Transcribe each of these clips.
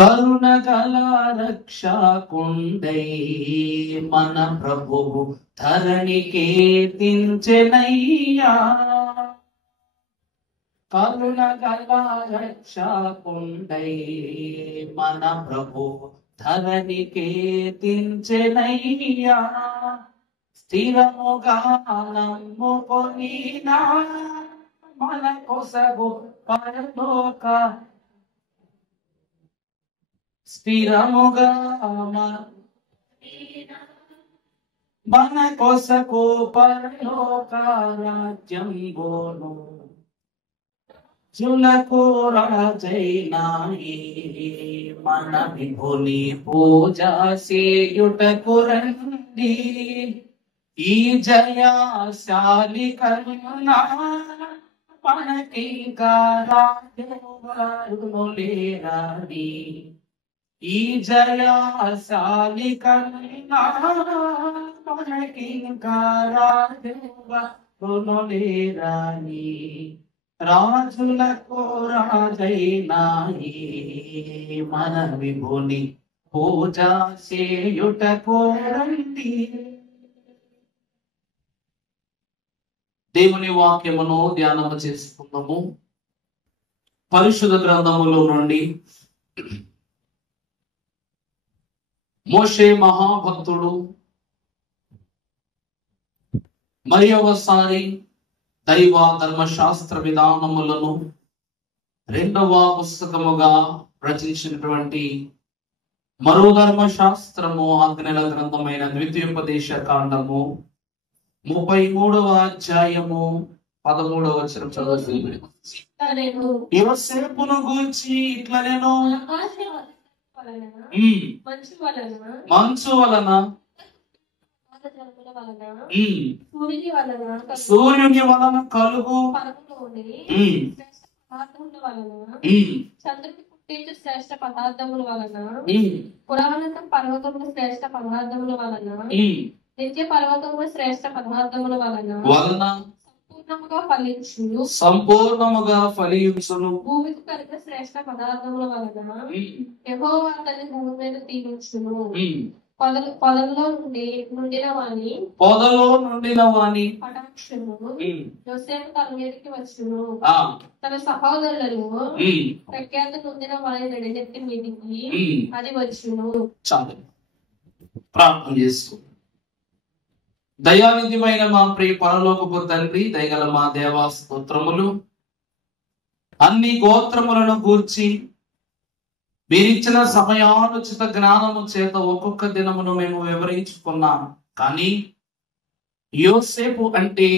కరుణగల రక్షకుండై మన ప్రభువు ధరణికే దించెనయ్యా. కరుణగల రక్షకుండై మన ప్రభువు ధరణికే దించెనయ్యా. స్థిరముగా నమ్ముకొనినా మన కొసగు పరలోక స్థిరముగా మన కొసకు పరలోక రాజ్యంబోను చులకు రాజైనాయి మన విభుని పూజ చేయుటకు రండి. ఈ జయశాలి కరుణా మనకింకా రాజును లేరని. ఈ జయశాలి కరుణా మనకింకా రాజును లేరని. రాజులకు రాజైనాయి మన విభుని పూజ చేయుటకు రండి. దేవుని వాక్యమును ధ్యానము చేసుకుందాము. పరిశుద్ధ గ్రంథములో నుండి మోషే మహాభక్తుడు మరి ఒకసారి దైవ ధర్మశాస్త్ర విధానములను రెండవ పుస్తకముగా రచించినటువంటి మరో ధర్మశాస్త్రము ఆజ్ఞల గ్రంథమైన ద్వితీయోపదేశ కాండము 33వ అధ్యాయము 13వ వచనం చదువుతుంది. యోసేపును గూర్చి ఇట్లా నేను మంచు వలన సూర్యుని వలన కలుగు చంద్రుని పుట్టించు శ్రేష్ఠ పదార్థముల వలన పురాణం పర్వతములు శ్రేష్ఠ పదార్థముల వలన నిత్య పర్వతములు శ్రేష్ఠ పదార్థముల వలన సంపూర్ణముగా ఫలించును. భూమికి కలిగిన శ్రేష్ఠ పదార్థముల వలన యెహోవా తన భూమి మీద దీవించును. పొదలో నుండిన వాని కటాక్షము యోసేపు తన మీదకి వచ్చును. తన సహోదరులను ప్రఖ్యాతి నొందిన వాని నడినెత్తి మీదికి అది వచ్చును. చాలు, ప్రార్థన చేస్తూ. దయానిధిమైన మా ప్రియ పరలోకపు తండ్రి, దయగల మా దేవా స్తోత్రములు. అన్ని గోత్రములను గూర్చి మీరిచ్చిన సమయానుచిత జ్ఞానము చేత ఒక్కొక్క దినమును మేము వివరించుకున్నాం. కానీ యోసేపు అంటే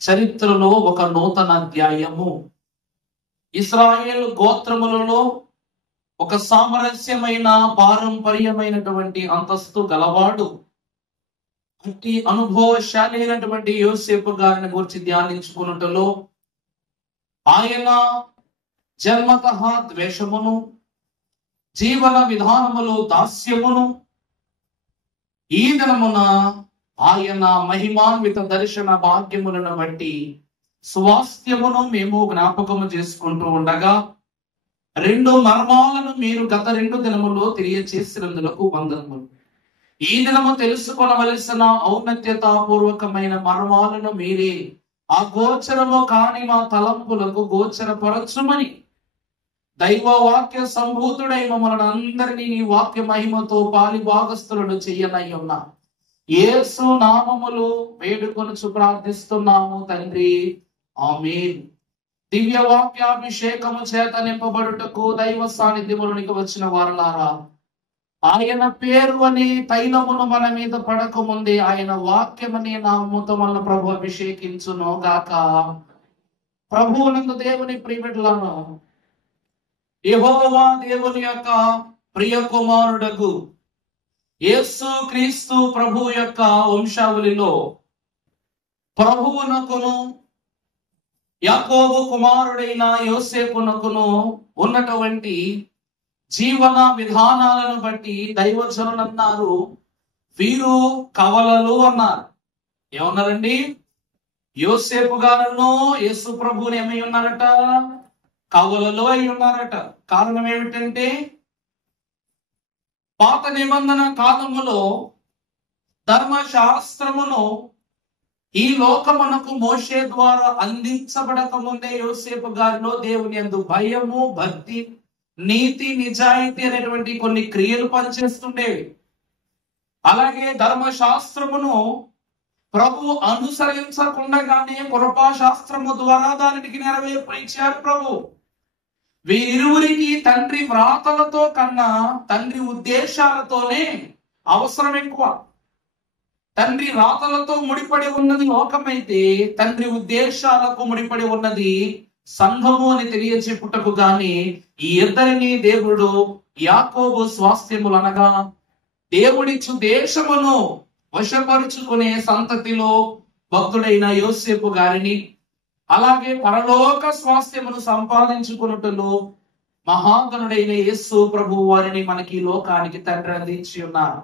చరిత్రలో ఒక నూతన అధ్యాయము. ఇశ్రాయేలు గోత్రములలో ఒక సామరస్యమైన పారంపర్యమైనటువంటి అంతస్తు గలవాడు. అట్టి అనుభవశాలి అయినటువంటి యోసేపు గారిని గురించి ధ్యానించుకున్నట్లో ఆయన జన్మతః ద్వేషమును, జీవన విధానములో దాస్యమును, ఈ దినమున ఆయన మహిమాన్విత దర్శన భాగ్యములను బట్టి స్వాస్థ్యమును మేము జ్ఞాపకము చేసుకుంటూ ఉండగా 2 మర్మాలను మీరు గత 2 దినములో తెలియచేసినందులకు వందనములు. ఈ దినము తెలుసుకొనవలసిన ఔన్నత్యతాపూర్వకమైన మర్మాలను మీరే ఆ గోచరము కాని మా తలంపులకు గోచరపరచుమని దైవ వాక్య సంభూతుడై మమ్మల్ని అందరినీ నీ వాక్య మహిమతో పాలి భాగస్థులను చెయ్యనై ఉన్నా యేసు నామములు వేడుకొనుచు ప్రార్థిస్తున్నాము తండ్రి, ఆమేన్. దివ్య వాక్యాభిషేకము చేత నింపబడుటకు దైవ సాన్నిధ్యములోనికి వచ్చిన వారలారా, ఆయన పేరు అనే తైలమును మన మీద పడక ముందే ఆయన వాక్యమనే నామముతో మన ప్రభు అభిషేకించును గాక. ప్రభువునందు దేవుని ప్రియబిడ్డలను, యెహోవా దేవుని యొక్క ప్రియ కుమారుడగు యేసు క్రీస్తు ప్రభు యొక్క వంశావళిలో ప్రభువునకును యాకోబు కుమారుడైన యోసేపునకును ఉన్నటువంటి జీవన విధానాలను బట్టి దైవజనులు అన్నారు, వీరు కవలలు అన్నారు. ఏమన్నారండి? యోసేపు గారును యేసు ప్రభువుని ఏమై ఉన్నారట? కవలలు అయి ఉన్నారట. కారణం ఏమిటంటే పాత నిబంధన కాలములో ధర్మశాస్త్రమును ఈ లోకమునకు మోషే ద్వారా అందించబడక ముందే యోసేపు గారిలో దేవుని యందు భయము, భక్తి, నీతి, నిజాయితీ అనేటువంటి కొన్ని క్రియలు పనిచేస్తుండేవి. అలాగే ధర్మశాస్త్రమును ప్రభు అనుసరించకుండగానే కృపాశాస్త్రము ద్వారా దానికి నెరవేర్చారు ప్రభు. వీరిరువురికి తండ్రి వ్రాతలతో కన్నా తండ్రి ఉద్దేశాలతోనే అవసరం ఎక్కువ. తండ్రి రాతలతో ముడిపడి ఉన్నది లోకమైతే తండ్రి ఉద్దేశాలకు ముడిపడి ఉన్నది సంఘము అని తెలియచెప్పుటకు గాని ఈ ఇద్దరిని దేవుడు యాకోబు స్వాస్థ్యములు అనగా దేవుడిచ్చు దేశమును వశపరుచుకునే సంతతిలో భక్తుడైన యోసేపు గారిని, అలాగే పరలోక స్వాస్థ్యమును సంపాదించుకున్నట్టులో మహాగణుడైన యేసు ప్రభు వారిని మనకి లోకానికి తండ్రి అందించి ఉన్నారు.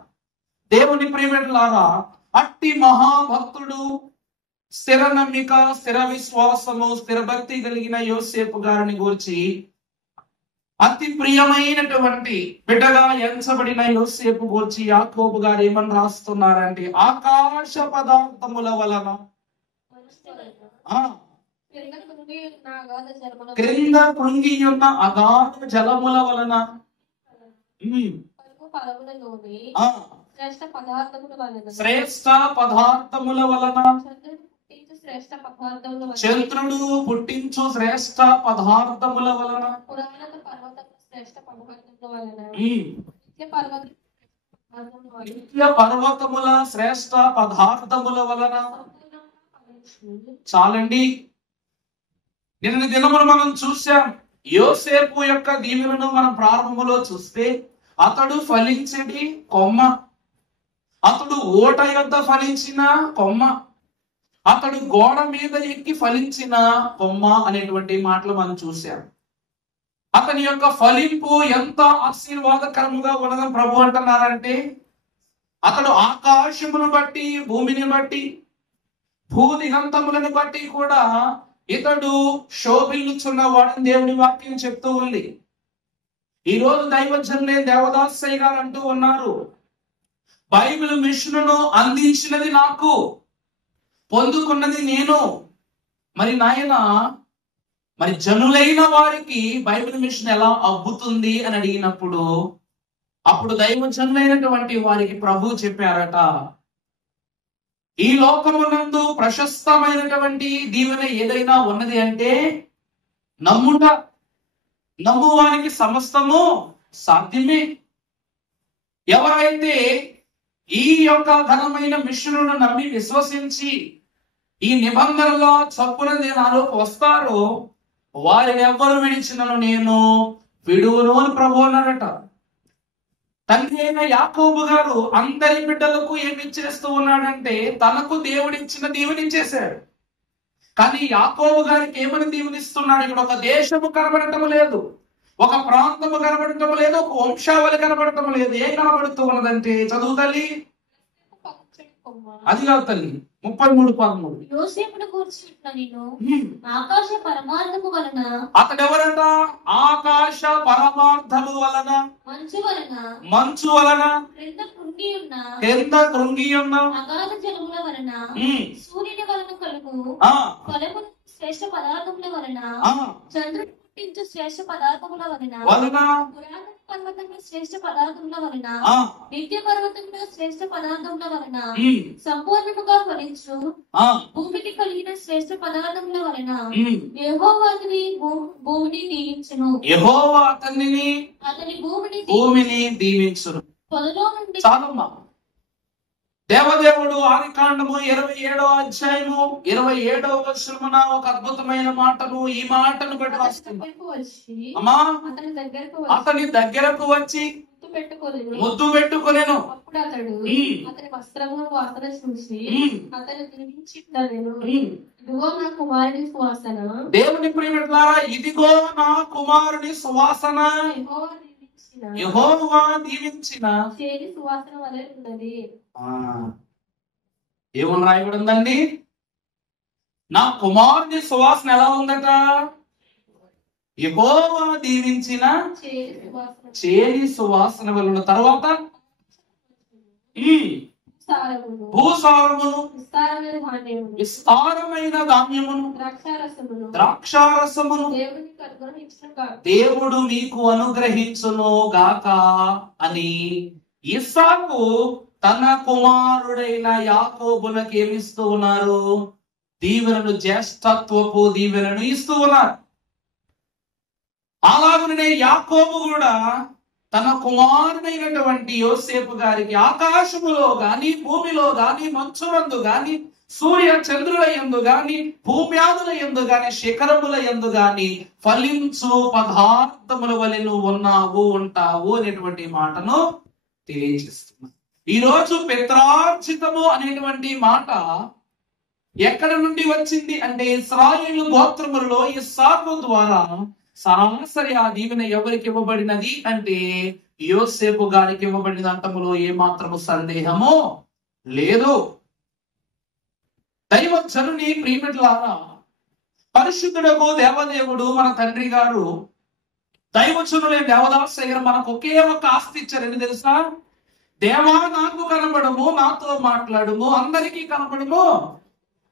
దేవుని ప్రియమిత్రులారా, అట్టి మహాభక్తుడు, స్థిర నమ్మిక, స్థిర విశ్వాసము, స్థిర భక్తి కలిగిన యోసేపు గారిని గురించి అతి ప్రియమైనటువంటి బిడ్డగా ఎంచబడిన యోసేపు గురించి యాకోబు గారు ఏమని రాస్తున్నారంటే, ఆకాశ పదార్థముల వలన క్రింద కృంగి ఉన్న అగాధ జలముల వలన శ్రేష్ట పదార్థముల వలన చంద్రుడు పుట్టించు శ్రేష్ట పదార్థముల వలన పర్వతముల శ్రేష్ట పదార్థముల వలన. చాలండి. నిన్న దినములు మనం చూసాం. యోసేపు యొక్క దీవెనను మనం ప్రారంభంలో చూస్తే అతడు ఫలించడి కొమ్మ, అతడు ఓట యొద్ద ఫలించిన కొమ్మ, అతడు గోడ మీద ఎక్కి ఫలించిన కొమ్మ అనేటువంటి మాటలు మనం చూసాం. అతని యొక్క ఫలింపు ఎంత ఆశీర్వాదకరంగా ఉన్నదని ప్రభు అంటున్నారంటే, అతడు ఆకాశమును బట్టి, భూమిని బట్టి, భూదిగంతములను బట్టి కూడా ఇతడు శోభిల్లుచున్నవాడని దేవుని వాక్యం చెప్తూ ఉంది. ఈ రోజు దైవజనులే దేవదాసయ్య గారు అంటూ ఉన్నారు, బైబిల్ మిషన్ను అందించినది నాకు, పొందుకున్నది నేను. మరి నాయన, మరి జనులైన వారికి బైబిల్ మిషన్ ఎలా అబ్బుతుంది అని అడిగినప్పుడు అప్పుడు దైవజనులైనటువంటి వారికి ప్రభు చెప్పారట, ఈ లోకమునందు ప్రశస్తమైనటువంటి దీవెన ఏదైనా ఉన్నది అంటే నమ్ముట. నమ్మువానికి సమస్తము సాధ్యమే. ఎవరైతే ఈ యొక్క ఘనమైన మిషన్ను నమ్మి విశ్వసించి ఈ నిబంధనలో చొప్పున దినాలకు వస్తారో వారిని ఎవ్వరు విడిచినను నేను విడువను అని ప్రభు అన్నారట. తండ్రి అయిన యాకోబు గారు అందరి బిడ్డలకు ఏమి చేస్తూ ఉన్నాడంటే తనకు దేవుడిచ్చిన దీవెనిచ్చేశాడు. కానీ యాకోబు గారికి ఏమని దీవెనిస్తున్నాడు? ఇక్కడ ఒక దేశము కనబడటం లేదు, ఒక ప్రాంతము కనబడటం లేదు, ఒక వంశావళి కనబడటం లేదు. ఏం కనబడుతూ ఉన్నదంటే, చదువు తల్లి, అది కాదు తల్లి, 33:13. యోసేపును కూర్చుంటున్న నేను ఆకాశ పరమార్థము వలన, అతడెవరంట? ఆకాశ పరమార్థము వలన, మంచు వలన, క్రింద కృంగి ఉన్న అగాధ జలముల వలన, సూర్యుని వలన కలుగు ఫలమును శ్రేష్ఠ పదార్థముల వలన, చంద్రుడు పుట్టించు శ్రేష్ఠ పదార్థముల వలన, పురాతన పర్వతంలో శ్రేష్ఠ పదార్థముల వలన, నిత్య పర్వతంలో శ్రేష్ఠ పదార్థముల వలన, సంపూర్ణముగా ఫలించు భూమికి కలిగిన శ్రేష్ఠ పదార్థముల వలన యెహోవా అతని భూమిని దీవించును. యెహోవా అతని భూమిని దీవించును. పొదలో నుండి చాలమ్మా. దేవదేవుడు ఆదికాండము 27వ అధ్యాయము 27వ వచనమున ఒక అద్భుతమైన మాటను, ఈ మాటను బట్టి రాస్తుంది. అమ్మా, అతని దగ్గరకు వచ్చి ముద్దు పెట్టుకొనెను. అప్పుడు అతడు అతని వస్త్రము వాసన చూసి అతను దీవించినను, ఇదిగో నా కుమారుని సువాసన. దేవుని ప్రియమిత్రులారా, ఇదిగో నా కుమారుని సువాసన, యెహోవా దీవించిన చేరి సువాసన వలె ఉన్నది. ఏమని రాయబడి ఉందండి? నా కుమారుని సువాసన ఎలా ఉందట? యెహోవా దీవించిన చేరి సువాసన వలన. తర్వాత భూసారమును విస్తారమైన ధాన్యమును ద్రాక్షారసమును దేవుడు మీకు అనుగ్రహించును గాక అని ఇస్సాకు తన కుమారుడైన యాకోబునకు ఏమిస్తూ ఉన్నారు? దీవెనను, జ్యేష్ఠత్వపు దీవెనను ఇస్తూ ఉన్నారు. అలాగనే యాకోబు కూడా తన కుమారుడైనటువంటి యోసేపు గారికి ఆకాశములో గాని, భూమిలో గాని, మంచునందు గాని, సూర్య చంద్రుల యందు గాని, భూమ్యాదుల యందు గాని, శిఖరముల యందు గాని ఫలించు పదార్థముల వలె నువ్వు ఉన్నావు, ఉంటావు అనేటువంటి మాటను తెలియజేస్తున్నా. ఈ రోజు పిత్రార్జితము అనేటువంటి మాట ఎక్కడ నుండి వచ్చింది అంటే ఇశ్రాయేలు గోత్రములలో ఇస్సాకు ద్వారా సరాసరి ఆ దీవెన ఎవరికి ఇవ్వబడినది అంటే యోసేపు గారికి ఇవ్వబడిన అంటములో ఏమాత్రము సందేహము లేదు. దైవజనుని ప్రియమిట్లారా, పరిశుద్ధుడకు దేవదేవుడు మన తండ్రి గారు దైవజనులే దేవదాసయ్య గారు మనకు ఒకే ఒక ఆస్తి ఇచ్చారని తెలుసా? దేవా నాకు కనబడము, నాతో మాట్లాడుము, అందరికీ కనబడము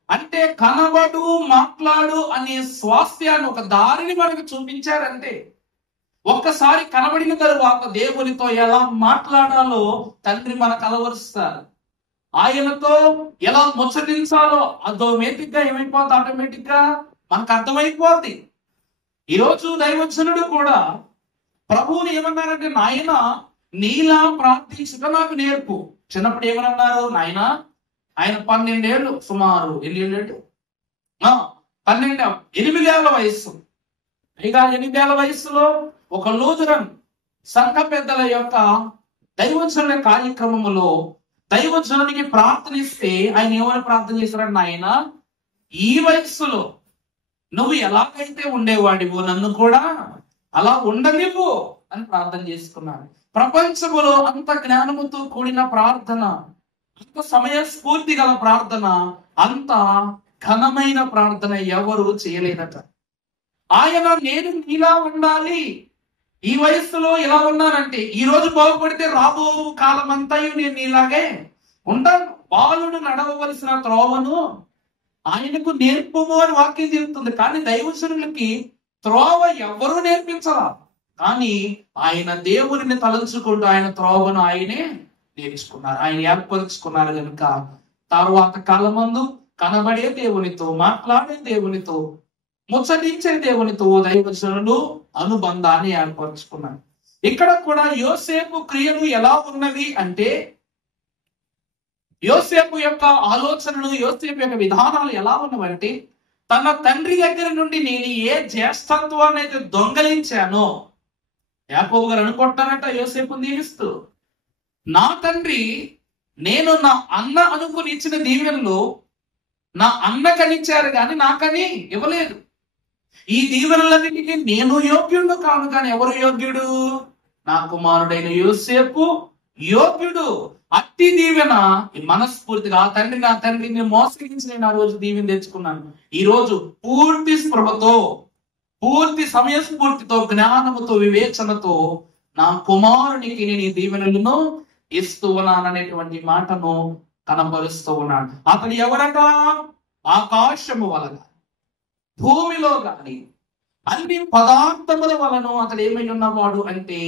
అంటే కనబడు, మాట్లాడు అనే స్వాస్థ్యాన్ని, ఒక దారిని మనకు చూపించారంటే ఒక్కసారి కనబడిన తరువాత దేవునితో ఎలా మాట్లాడాలో తండ్రి మనకు అలవరుస్తారు. ఆయనతో ఎలా ముచ్చటించాలో ఆటోమేటిక్ గా ఏమైపోతుంది, ఆటోమేటిక్ గా మనకు అర్థమైపోద్ది. ఈరోజు దైవజనుడు కూడా ప్రభువుని ఏమన్నారంటే, నాయన నీలా ప్రార్థించుట నాకు నేర్పు. చిన్నప్పుడు ఏమన్నారు? నాయన ఆయన 12 ఏళ్ళు, సుమారు 8 ఏళ్ల వయస్సు. ఇక 8 ఏళ్ల వయస్సులో ఒక లూథరన్ సంఘ పెద్దల యొక్క దైవజనుల కార్యక్రమములో దైవజనునికి ప్రార్థనిస్తే ఆయన ఏమని ప్రార్థన చేశారంటే, ఆయన ఈ వయస్సులో నువ్వు ఎలాగైతే ఉండేవాడివో నన్ను కూడా అలా ఉండనివ్వు అని ప్రార్థన చేసుకున్నాడు. ప్రపంచములో అంత జ్ఞానముతో కూడిన ప్రార్థన, అంత సమయస్ఫూర్తి గల ప్రార్థన, అంత ఘనమైన ప్రార్థన ఎవరు చేయలేదట. ఆయన నేను ఇలా ఉండాలి, ఈ వయస్సులో ఇలా ఉన్నానంటే ఈ రోజు బాగుపడితే రాబో కాలం అంతా నేను ఇలాగే ఉంటాను. బాలుడు నడవవలసిన త్రోవను ఆయనకు నేర్పము అని వాక్యం చెబుతుంది. కానీ దైవజనులకి త్రోవ ఎవరు నేర్పించరా, కానీ ఆయన దేవుడిని తలంచుకుంటూ ఆయన త్రోవను ఆయనే నేర్చుకున్నారు, ఆయన ఏర్పరుచుకున్నారు. కనుక తర్వాత కాలమందు కనబడే దేవునితో, మాట్లాడే దేవునితో, ముచ్చటించే దేవునితో దైవజనులు అనుబంధాన్ని ఏర్పరచుకున్నారు. ఇక్కడ కూడా యోసేపు క్రియలు ఎలా ఉన్నవి అంటే, యోసేపు యొక్క ఆలోచనలు, యోసేపు యొక్క విధానాలు ఎలా ఉన్నవంటే, తన తండ్రి దగ్గర నుండి నేను ఏ జ్యేష్ఠత్వాన్ని అయితే దొంగలించానో, యాకోబు గారు అనుకుంటారట యోసేపుని దీవిస్తూ, నా తండ్రి నేను నా అన్న అనుకుని ఇచ్చిన దీవెనలు నా అన్నకనిచ్చారు కానీ నాకని ఇవ్వలేదు. ఈ దీవెనలన్నిటికీ నేను యోగ్యుడు కాను, కానీ ఎవరు యోగ్యుడు? నా కుమారుడైన యోసేపు యోగ్యుడు. అట్టి దీవెన మనస్ఫూర్తిగా ఆ తండ్రి, నా తండ్రిని మోసగించి నేను ఆ రోజు దీవెన తెచ్చుకున్నాను. ఈ రోజు పూర్తి స్పృహతో, పూర్తి సమయస్ఫూర్తితో, జ్ఞానముతో, వివేచనతో నా కుమారునికి నేను ఈ దీవెనలను ఇస్తూ ఉన్నాననేటువంటి మాటను కనబరుస్తూ ఉన్నాడు. అతడు ఎవరగా? ఆకాశము వలన, భూమిలో గాని అన్ని పదార్థముల వలన అతడు ఏమై ఉన్నవాడు అంటే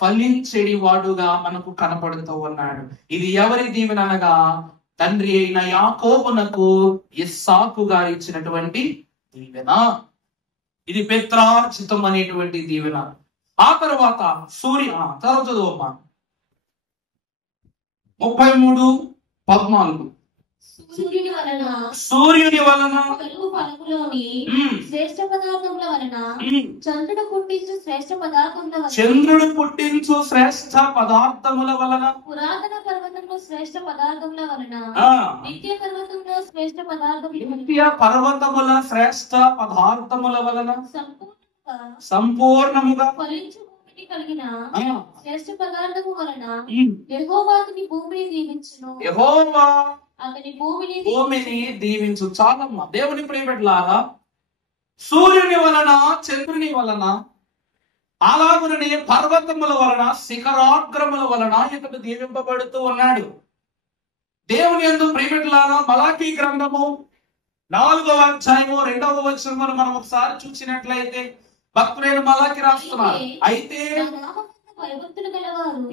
ఫలించేడి వాడుగా మనకు కనపడుతూ ఉన్నాడు. ఇది ఎవరి దీవెన అనగా తండ్రి అయిన యాకోబునకు ఇస్సాకు గారు ఇచ్చినటువంటి దీవెన. ఇది పిత్రార్జితం అనేటువంటి దీవెన. ఆ తర్వాత తర్వాత 33:14 సూర్యుని వలన శ్రేష్ఠ పదార్థముల వలన చంద్రుడు పుట్టించు శ్రేష్ఠ పదార్థముల వలన పురాతన పర్వతంలో శ్రేష్ఠ పదార్థముల వలన నిత్య పర్వతంలో శ్రేష్ఠ పర్వతముల శ్రేష్ఠ పదార్థముల వలన సంపూర్ణముగా కలిగిన శ్రేష్ఠ పదార్థము వలన యెహోవా అతని భూమిని దీవించును. యెహోవా అతని భూమిని దీవించు. చాలమ్మ దేవుని ప్రియబిడ్డలారా, సూర్యుని వలన, చంద్రుని వలన, అలాగుననే పర్వతముల వలన, శిఖరాగ్రముల వలన ఇతడు దీవింపబడుతూ ఉన్నాడు. దేవుని యందు ప్రియమిట్లారా మలాకీ గ్రంథము 4వ అధ్యాయము 2వ వచనమును మనం ఒకసారి చూసినట్లయితే భక్తుడైన మలాకి రాస్తున్నారు, అయితే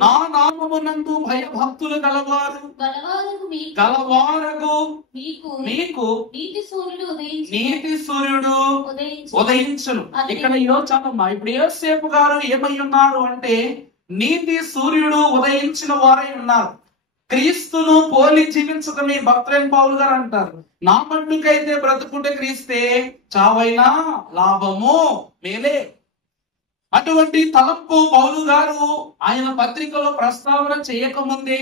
నా నామమునందు భయభక్తులు గలవారు మీకు నీతి సూర్యుడు ఉదయించును. ఇక్కడ యోచనమ్మా, ఇప్పుడు యోసేపు గారు ఏమై ఉన్నారు అంటే నీతి సూర్యుడు ఉదయించిన వారై ఉన్నారు. క్రీస్తును పోలి జీవించదని భక్తులైన పౌలు గారు అంటారు. నా మట్టుకైతే బ్రతుకుంటే క్రీస్తే, చావైనా లాభము మేలే. అటువంటి తలంపు పౌలు గారు ఆయన పత్రికలో ప్రస్తావన చేయకముందే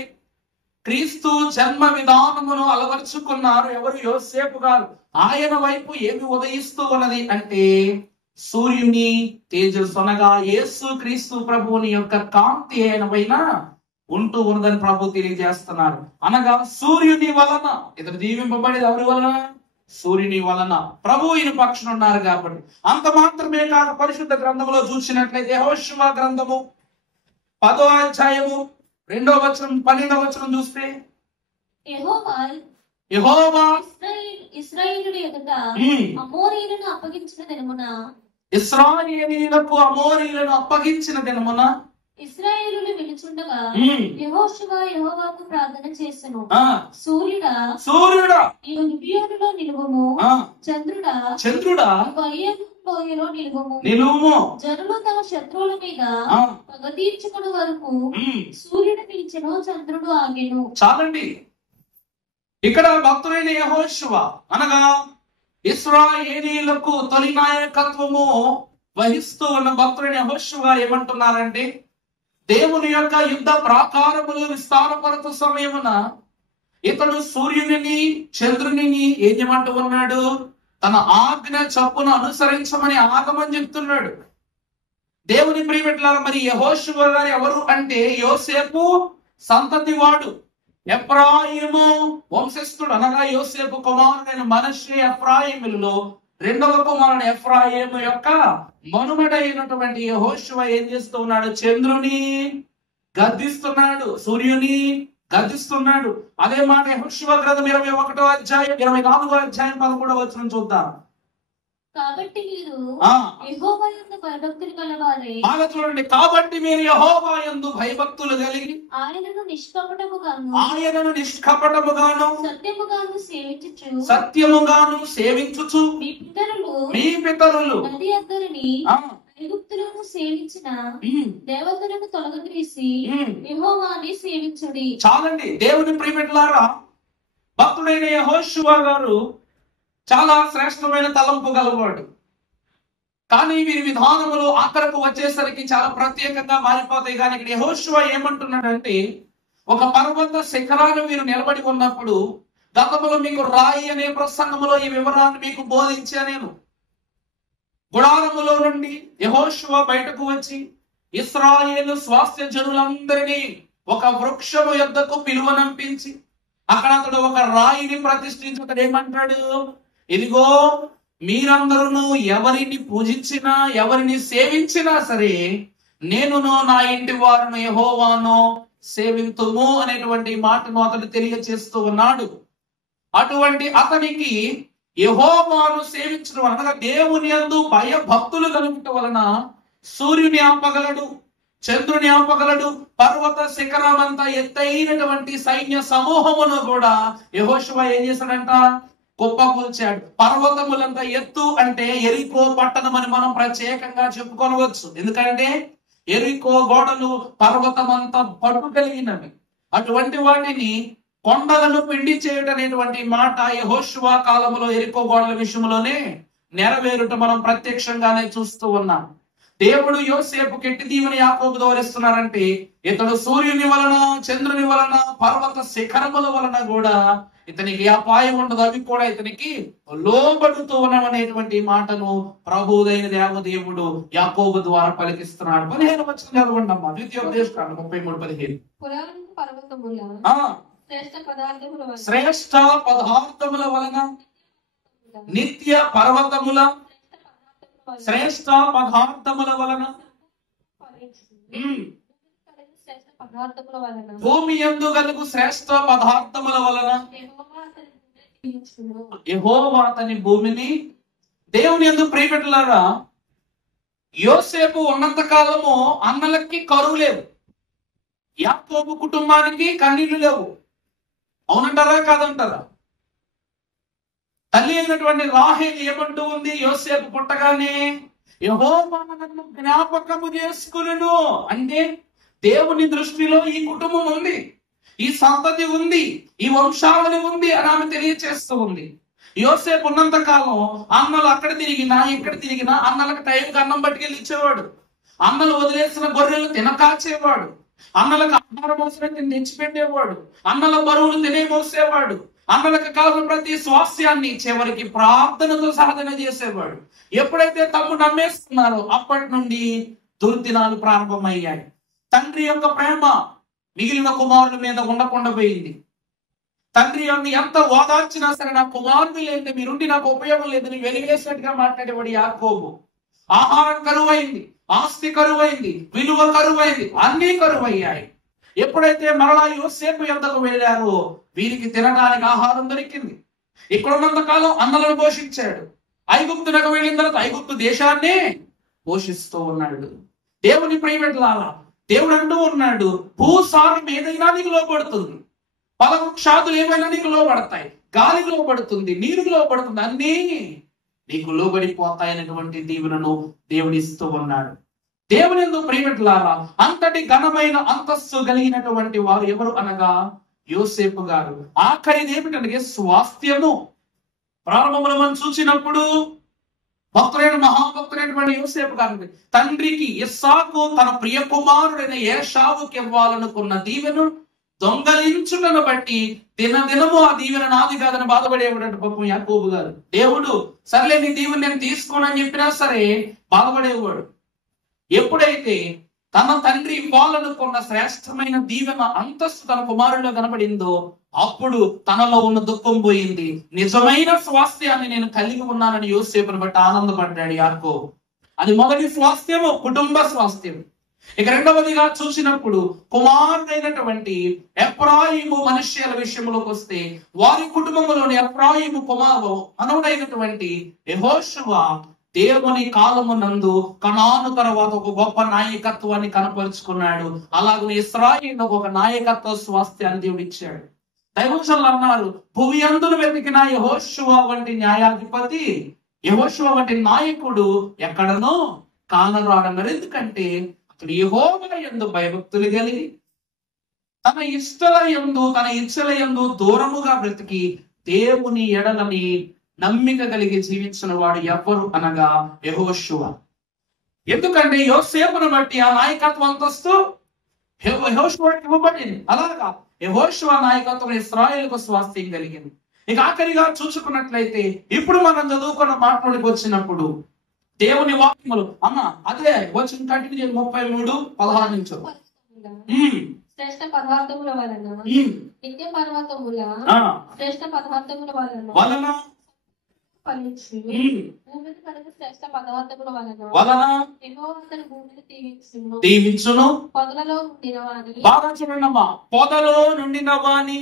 క్రీస్తు జన్మ విధానమును అలవర్చుకున్నారు. ఎవరు? యోసేపు గారు. ఆయన వైపు ఏమి ఉదయిస్తూ ఉన్నది అంటే సూర్యుని తేజస్సు, అనగా యేసు క్రీస్తు ప్రభువుని యొక్క కాంతి ఆయన పైన ఉంటూ ఉన్నదని ప్రభు తెలియజేస్తున్నారు. అనగా సూర్యుని వలన ఇతను దీవింపబడేది ఎవరి వలన? సూర్యుని వలన. ప్రభు ఈయన పక్షున ఉన్నారు కాబట్టి. అంత మాత్రమే కాక పరిశుద్ధ గ్రంథంలో చూసినట్లయితే యెహోషువ గ్రంథము 10వ అధ్యాయము 2వ వచనం 12వ వచనం చూస్తే యెహోవా ఇశ్రాయేలుల ఎదుట అమోరీయులను అప్పగించిన దినమున ఇశ్రాయేలీయులకు అమోరీయులను అప్పగించిన దినమున ఇశ్రాయేలులు విలుచుండగా యెహోషువ యెహోవాకు ప్రార్థన చేసెను. సూర్యుడా నీవు గిబియోనులో నిలువుము, చంద్రుడా అయ్యోను లోయలో నిలువుము. జనులు తమ శత్రువుల మీద పగ తీర్చుకునే వరకు సూర్యుడు పిలిచెను, చంద్రుడు ఆగెను. చాలండి. ఇక్కడ భక్తుడైన యెహోషువ అనగా ఇశ్రాయేలీయులకు తొలి నాయకత్వము వహిస్తూ ఉన్న భక్తుడైన యెహోషువ ఏమంటున్నారంటే దేవుని యొక్క యుద్ధ ప్రాకారములు విస్తారపరచు సమయమున ఇతడు సూర్యుని చంద్రుని ఏం చేయమంటూ ఉన్నాడు? తన ఆజ్ఞ చప్పును అనుసరించమని ఆగమని చెప్తున్నాడు. దేవుని ప్రియమిట్లారా, మరి యెహోషువ గారు ఎవరు అంటే యోసేపు సంతతి వాడు, ఎఫ్రాయిము వంశస్థుడు. అనగా యోసేపు కుమారుడైన మనష్షే ఎఫ్రాయిములలో రెండవ కుమారుడు ఎఫ్రాయిము యొక్క మనుమడైనటువంటి యెహోషువ ఏం చేస్తూ ఉన్నాడు? చంద్రుని గద్దిస్తున్నాడు, సూర్యుని గద్దిస్తున్నాడు. అదే మాట యెహోషువ గ్రంథం 21వ అధ్యాయం 24వ అధ్యాయం 11వ వచనం చూద్దాం. కాబట్టి మీరు యెహోవా యందు భయభక్తులు గలవారై, బాగా చూడండి, కాబట్టి మీరు యెహోవా యందు భయభక్తులు కలిగి ఆయనను నిష్కపటముగాను సత్యముగాను సేవించుచు మీ పితరులు నది అద్దరిని ఐగుప్తులను సేవించిన దేవతలను తొలగదీసి యెహోవాని సేవించుడి. చాలండి. దేవుని ప్రియమిట్లారా, భక్తుడైన యెహోషువ గారు చాలా శ్రేష్టమైన తలంపు గలవాడు. కానీ వీరి విధానములు ఆఖరకు వచ్చేసరికి చాలా ప్రత్యేకంగా మారిపోతాయి. కానీ ఇక్కడ యెహోషువ ఏమంటున్నాడంటే ఒక పర్వత శిఖరాలు వీరు నిలబడి ఉన్నప్పుడు గతంలో మీకు రాయి అనే ప్రసంగములో ఈ వివరాన్ని మీకు బోధించా నేను. గుడారములో నుండి యెహోషువ బయటకు వచ్చి ఇశ్రాయేలు స్వాస్థ్య జనులందరినీ ఒక వృక్షము యొద్దకు పిలువనంపించి అక్కడ అతడు ఒక రాయిని ప్రతిష్ఠించి అతడు ఏమంటాడు? ఇదిగో మీరందరూ ఎవరిని పూజించినా ఎవరిని సేవించినా సరే నేనును నా ఇంటి వారిని యెహోవాను సేవింతుము అనేటువంటి మాటను అతడు తెలియచేస్తూ ఉన్నాడు. అటువంటి అతనికి యెహోవాను సేవించడం అనగా దేవుని యందు భయభక్తులు కలుగుట వలన సూర్యుని ఆపగలడు, చంద్రుని ఆపగలడు, పర్వత శిఖరమంతా ఎత్తైనటువంటి సైన్య సమూహమును కూడా యెహోషువ ఏం చేశాడంట? కుప్పకూల్చాడు. పర్వతములంతా ఎత్తు అంటే ఎరికో పట్టణం అని మనం ప్రత్యేకంగా చెప్పుకోవచ్చు. ఎందుకంటే ఎరికో గోడలు పర్వతమంతా పట్టు కలిగినవి. అటువంటి వాటిని కొండలను పిండి చేయడం అనేటువంటి మాట యెహోషువ కాలంలో ఎరికో గోడల విషయంలోనే నెరవేరుట మనం ప్రత్యక్షంగానే చూస్తూ ఉన్నాం. దేవుడు యోసేపుకి ఎట్టి దీవెన యాకోబు దోరిస్తున్నారంటే ఇతడు సూర్యుని వలన చంద్రుని వలన పర్వత శిఖరముల వలన కూడా ఇతనికి అపాయం ఉండదు, అవి కూడా ఇతనికి లోబడుతూ ఉన్నవనేటువంటి మాటను ప్రభుదైన దేవదేవుడు యాకోబు ద్వారా పలికిస్తున్నాడు. 15వ వచనం చదవండి అమ్మా. ద్వితీయోపదేశకాండం 33:15. శ్రేష్ఠ పదార్థముల వలన నిత్య పర్వతముల శ్రేష్ఠ పదార్థముల వలన భూమి యందు గలుగు శ్రేష్ఠ పదార్థముల వలన యెహోవా అతని భూమిని దేవుని యందు ప్రియబిడ్డలారా, యోసేపు ఉన్నంత కాలము అన్నలకి కరువు లేదు, యాకోబు కుటుంబానికి కన్నీళ్లు లేవు. అవునంటారా కాదంటారా? తల్లి అయినటువంటి రాహేలు ఏమంటూ ఉంది యోసేపు పుట్టగానే? యెహోవా నన్ను జ్ఞాపకము చేసుకును. అంటే దేవుని దృష్టిలో ఈ కుటుంబం ఉంది, ఈ సంతతి ఉంది, ఈ వంశావళి ఉంది అని ఆమె తెలియచేస్తూ ఉంది. యోసేపు ఉన్నంత కాలం అన్నలు అక్కడ తిరిగినా ఇక్కడ తిరిగినా అన్నలకు టైంకి అన్నం పట్టుకెళ్ళి ఇచ్చేవాడు, అన్నలు వదిలేసిన గొర్రెలు తినకాచేవాడు, అన్నలకు ఆహారం అవసరం తెచ్చిపెట్టేవాడు, అన్నల బరువులు తినే మోసేవాడు, అన్నలకు కావాల్సిన ప్రతి స్వాస్థ్యాన్ని చివరికి ప్రార్థనతో సాధన చేసేవాడు. ఎప్పుడైతే తమ్ము నమ్మేస్తున్నారో అప్పటి నుండి దుర్దినాలు ప్రారంభమయ్యాయి. తండ్రి యొక్క ప్రేమ మిగిలిన కుమారుల మీద ఉండకుండా పోయింది. తండ్రి ఎంత ఓదార్చినా సరే నా కుమారుడు లేదంటే మీరుండి నాకు ఉపయోగం లేదని వెలివేసినట్టుగా మాట్లాడేవాడు యాకోబు. ఆహారం కరువైంది, ఆస్తి కరువైంది, విలువ కరువైంది, అన్నీ కరువయ్యాయి. ఎప్పుడైతే మరలా యోసేపు యొద్దకు వెళ్ళారో వీరికి తినడానికి ఆహారం దొరికింది. ఇక్కడ ఉన్నంత కాలం అన్నలను పోషించాడు. ఐగుప్తునకు వెళ్ళిన తర్వాత ఐగుప్తు దేశాన్నే పోషిస్తూ ఉన్నాడు. దేవుని ప్రియబిడ్డలారా, దేవుడు అంటూ ఉన్నాడు, భూసారం ఏదైనా నీకు లోపడుతుంది, ఫలవృక్షాదులు ఏమైనా నీకు లోపడతాయి, గాలికి లోపడుతుంది, నీరుకి లోపడుతుంది, అన్నీ నీకు లోబడిపోతాయనేటువంటి దీవెనను దేవుడిస్తూ ఉన్నాడు. దేవుని యందు ప్రియబిడ్డలారా, అంతటి ఘనమైన అంతస్తు కలిగినటువంటి వారు ఎవరు అనగా యోసేపు గారు. ఆఖరిది ఏమిటంటే స్వాస్థ్యము. ప్రారంభంలో మనం చూసినప్పుడు భక్తులైన మహాభక్తులైనటువంటి యోసేపు గారు తండ్రికి ఇస్సాకు తన ప్రియ కుమారుడైన ఏశావుకి ఇవ్వాలనుకున్న దీవెను దొంగలించుటను బట్టి దినదినము ఆ దీవెన నాది కాదని బాధపడేవాడు పాపం యాకోబు గారు. దేవుడు సర్లే నీ దీవెన నేను తీసుకోనని చెప్పినా సరే బాధపడేవాడు. ఎప్పుడైతే తన తండ్రి ఇవ్వాలనుకున్న శ్రేష్టమైన దీవెన అంతస్తు తన కుమారుడిలో కనబడిందో అప్పుడు తనలో ఉన్న దుఃఖం పోయింది. నిజమైన స్వాస్థ్యాన్ని నేను కలిగి ఉన్నానని యోసేపును బట్టి ఆనందపడ్డాడు యాకోబు. అది మొదటి స్వాస్థ్యము, కుటుంబ స్వాస్థ్యం. ఇక రెండవదిగా చూసినప్పుడు కుమారుడైనటువంటి ఎఫ్రాయిము మనుష్యుల విషయంలోకి వస్తే వారి కుటుంబంలోని ఎఫ్రాయిము కుమారు మనవుడైనటువంటి యెహోషువ దేవుని కాలము నందు కనాను తర్వాత ఒక గొప్ప నాయకత్వాన్ని కనపరుచుకున్నాడు. అలాగే ఇశ్రాయేలు ఒక నాయకత్వ స్వాస్థ్యాన్ని దేవుడు ఇచ్చాడు. దైవజనులు అన్నారు, భూమి అందును వెతికిన యెహోషువ వంటి న్యాయాధిపతి, యెహోషువ వంటి నాయకుడు ఎక్కడనో కానరాడన్నారు. ఎందుకంటే అతడు యెహోవా యందు భయభక్తులు కలిగి తన ఇష్టల యందు తన ఇచ్చల యందు దూరముగా బ్రతికి దేవుని ఎడలని నమ్మిక కలిగి జీవించిన వాడు ఎవరు అనగా యెహోషువ. ఎందుకంటే యోసేపును బట్టి ఆ నాయకత్వం అంతస్తు యెహోషువకి ఇవ్వబడింది. అలాగా యెహోషువ నాయకత్వం ఇశ్రాయేలుకు స్వాస్థ్యం కలిగింది. ఇక ఆఖరిగా చూసుకున్నట్లయితే ఇప్పుడు మనం చదువుకున్న మాటలోకి వచ్చినప్పుడు దేవుని వాక్యములు అదే వచ్చిన కంటిన్యూ 33:16 నుంచి శ్రేష్ఠ పదార్థముల వలన నిత్య పర్వతముల శ్రేష్ఠ పదార్థముల వలన శ్రేష్ఠ పదార్థముల వలన భూమిని దీవించును. పొదలలో ఉండిన వాని బాగా చూడండమ్మా, పొదలో నుండిన వాని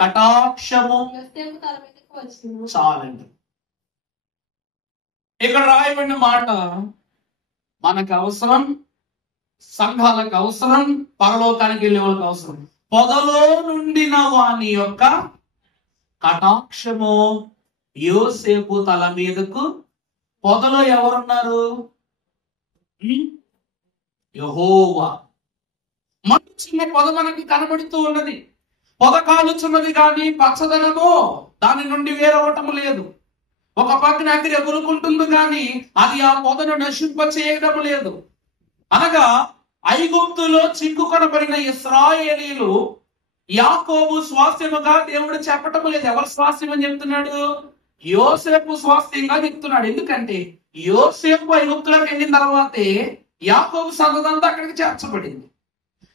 కటాక్షము యోసేపు తల మీదకు వచ్చును. చాలండి. ఇక్కడ రాయబడిన మాట మనకు అవసరం, సంఘాలకు అవసరం, పరలోకానికి వెళ్ళే వాళ్ళకి అవసరం. పొదలో నుండిన వాని యొక్క కటాక్షము యోసేపు తల మీదకు. పొదలో ఎవరున్నారు? యెహోవా. చిన్న పొద మనకి కనబడుతూ ఉన్నది. పొద కాలుచున్నది కానీ పచ్చదనము దాని నుండి వేరవటము లేదు. ఒక పక్కన అగ్ని ఎగురుకుంటుంది కానీ అది ఆ పొదను నశింపచేయడం లేదు. అనగా ఐగుప్తులో చిక్కుకొనబడిన ఇశ్రాయేలీలు యాకోబు స్వాస్థ్యముగా దేవుడు చెప్పటం లేదు. ఎవరు స్వాస్థ్యం అని చెప్తున్నాడు? యోసేపు స్వాస్థ్యంగా చెప్తున్నాడు. ఎందుకంటే యోసేపు ఐగుప్తులకు వెళ్ళిన తర్వాతే యాకోబు సంతతంతా అక్కడికి చేర్చబడింది.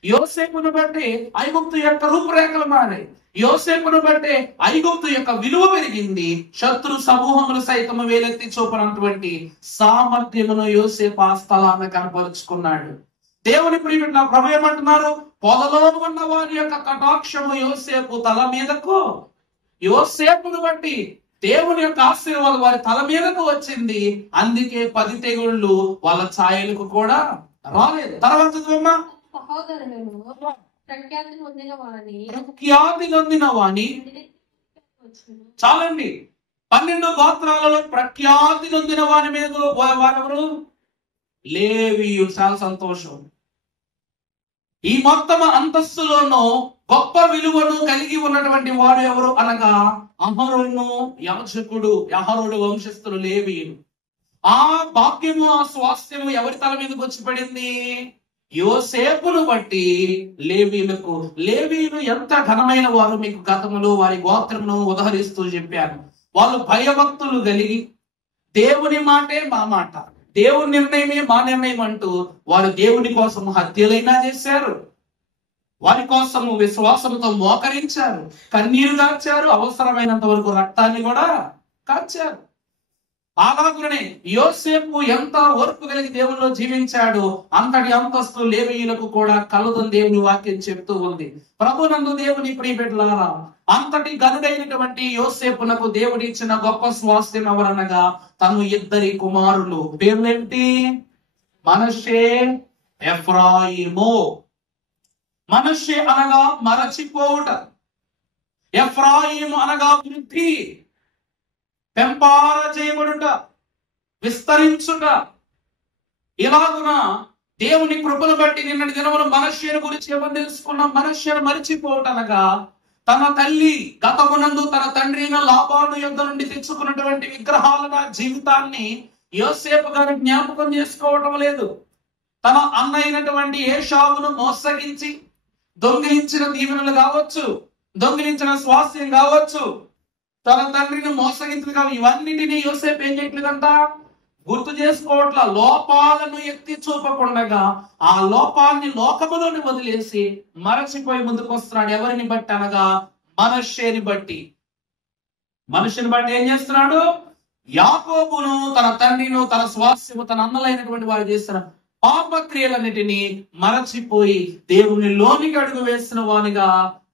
యోసేపును బట్టి ఐగుప్తు యొక్క రూపురేఖలు మారాయి. యోసేపును బట్టి ఐగుప్తు యొక్క విలువ పెరిగింది. శత్రు సమూహములు సైతము వేలెత్తి చూపనటువంటి సామర్థ్యమును యోసేపు ఆ స్థలాన్ని కనపరుచుకున్నాడు. దేవుని ప్రియమైన ప్రభు ఏమంటున్నారు? పొలలో ఉన్న వారి యొక్క కటాక్షము యోసేపు తల మీదకు, యోసేపును బట్టి దేవుని యొక్క ఆశీర్వాదం వారి తల మీదకు వచ్చింది. అందుకే 10 తెగుళ్ళు వాళ్ళ ఛాయలకు కూడా రాలేదు. తర్వాత ప్రఖ్యాతి నొందిన వాణి చాలండి. 12 గోత్రాలలో ప్రఖ్యాతి నొందిన వారి మీద వారెవరు? లేవీయులు. చాలా సంతోషం. ఈ మొత్తం అంతస్తులోనూ గొప్ప విలువను కలిగి ఉన్నటువంటి వాడు ఎవరు అనగా అహరోను యాజకుడు, అహరోను వంశస్థులు లేవీయులు. ఆ భాగ్యము, ఆ స్వాస్థ్యము ఎవరి తల మీదకి వచ్చి పడింది? యోసేపును బట్టి లేవీయులకు. లేవీయులు ఎంత ఘనమైన వారు మీకు గతములో వారి గోత్రమును ఉదహరిస్తూ చెప్పాను. వాళ్ళు భయభక్తులు కలిగి దేవుని మాటే మా మాట, దేవుని నిర్ణయమే మా నిర్ణయం అంటూ వారు దేవుని కోసం హత్యలైనా చేశారు, వారి కోసము విశ్వాసంతో మోకరించారు, కన్నీరు కార్చారు, అవసరమైనంత వరకు రక్తాన్ని కూడా కార్చారు. అలాగనే యోసేపు ఎంత ఓర్పు కలిగి దేవునిలో జీవించాడు, అంతటి అంతస్తు లేవీయులకు కూడా కలుదని దేవుని వాక్యం చెప్తూ ఉంది. ప్రభునందు దేవుని ప్రియబిడ్డలారా, అంతటి గనుడైనటువంటి యోసేపునకు దేవుడు ఇచ్చిన గొప్ప స్వాస్థ్యం ఎవరనగా తను 2 కుమారులు. పేర్లేంటి? మనష్షే, ఎఫ్రాయిము. మనష్షే అనగా మరచిపోవుట, ఎఫ్రాయిము అనగా వృద్ధి, పెంపార చేయబడుట, విస్తరించుట. ఇలాగున దేవుని కృపను బట్టి నిన్నటి దినమున మనష్షేను గురించి ఏమని తెలుసుకున్నాం? మనష్షేను మరిచిపోవుట అనగా తన తల్లి గతమునందు తన తండ్రి అయిన లాబాను యొద్ద నుండి తెచ్చుకున్నటువంటి విగ్రహాల జీవితాన్ని యోసేపు గారు జ్ఞాపకం చేసుకోవటం లేదు. తన అన్న అయినటువంటి ఏషావును మోసగించి దొంగిలించిన దీవెనలు కావచ్చు, దొంగిలించిన స్వాస్థ్యం కావచ్చు, తన తండ్రిని మోసగించదు కావు, ఇవన్నిటినీ యోసేపు ఏం చేయట్లేదంట? గుర్తు చేసుకోవట్ల. లోపాలను ఎత్తి చూపకుండగా ఆ లోపాన్ని లోకములోని వదిలేసి మరచిపోయి ముందుకు వస్తున్నాడు. ఎవరిని బట్టి అనగా మనష్షేని బట్టి. మనుషుని బట్టి ఏం చేస్తున్నాడు? యాకోబును, తన తండ్రిను, తన స్వాస్థ్యము, తన అన్నలైనటువంటి వారు చేస్తున్న పాపక్రియలన్నిటినీ మరచిపోయి దేవుని లోనికి అడుగు వేసిన వానిగా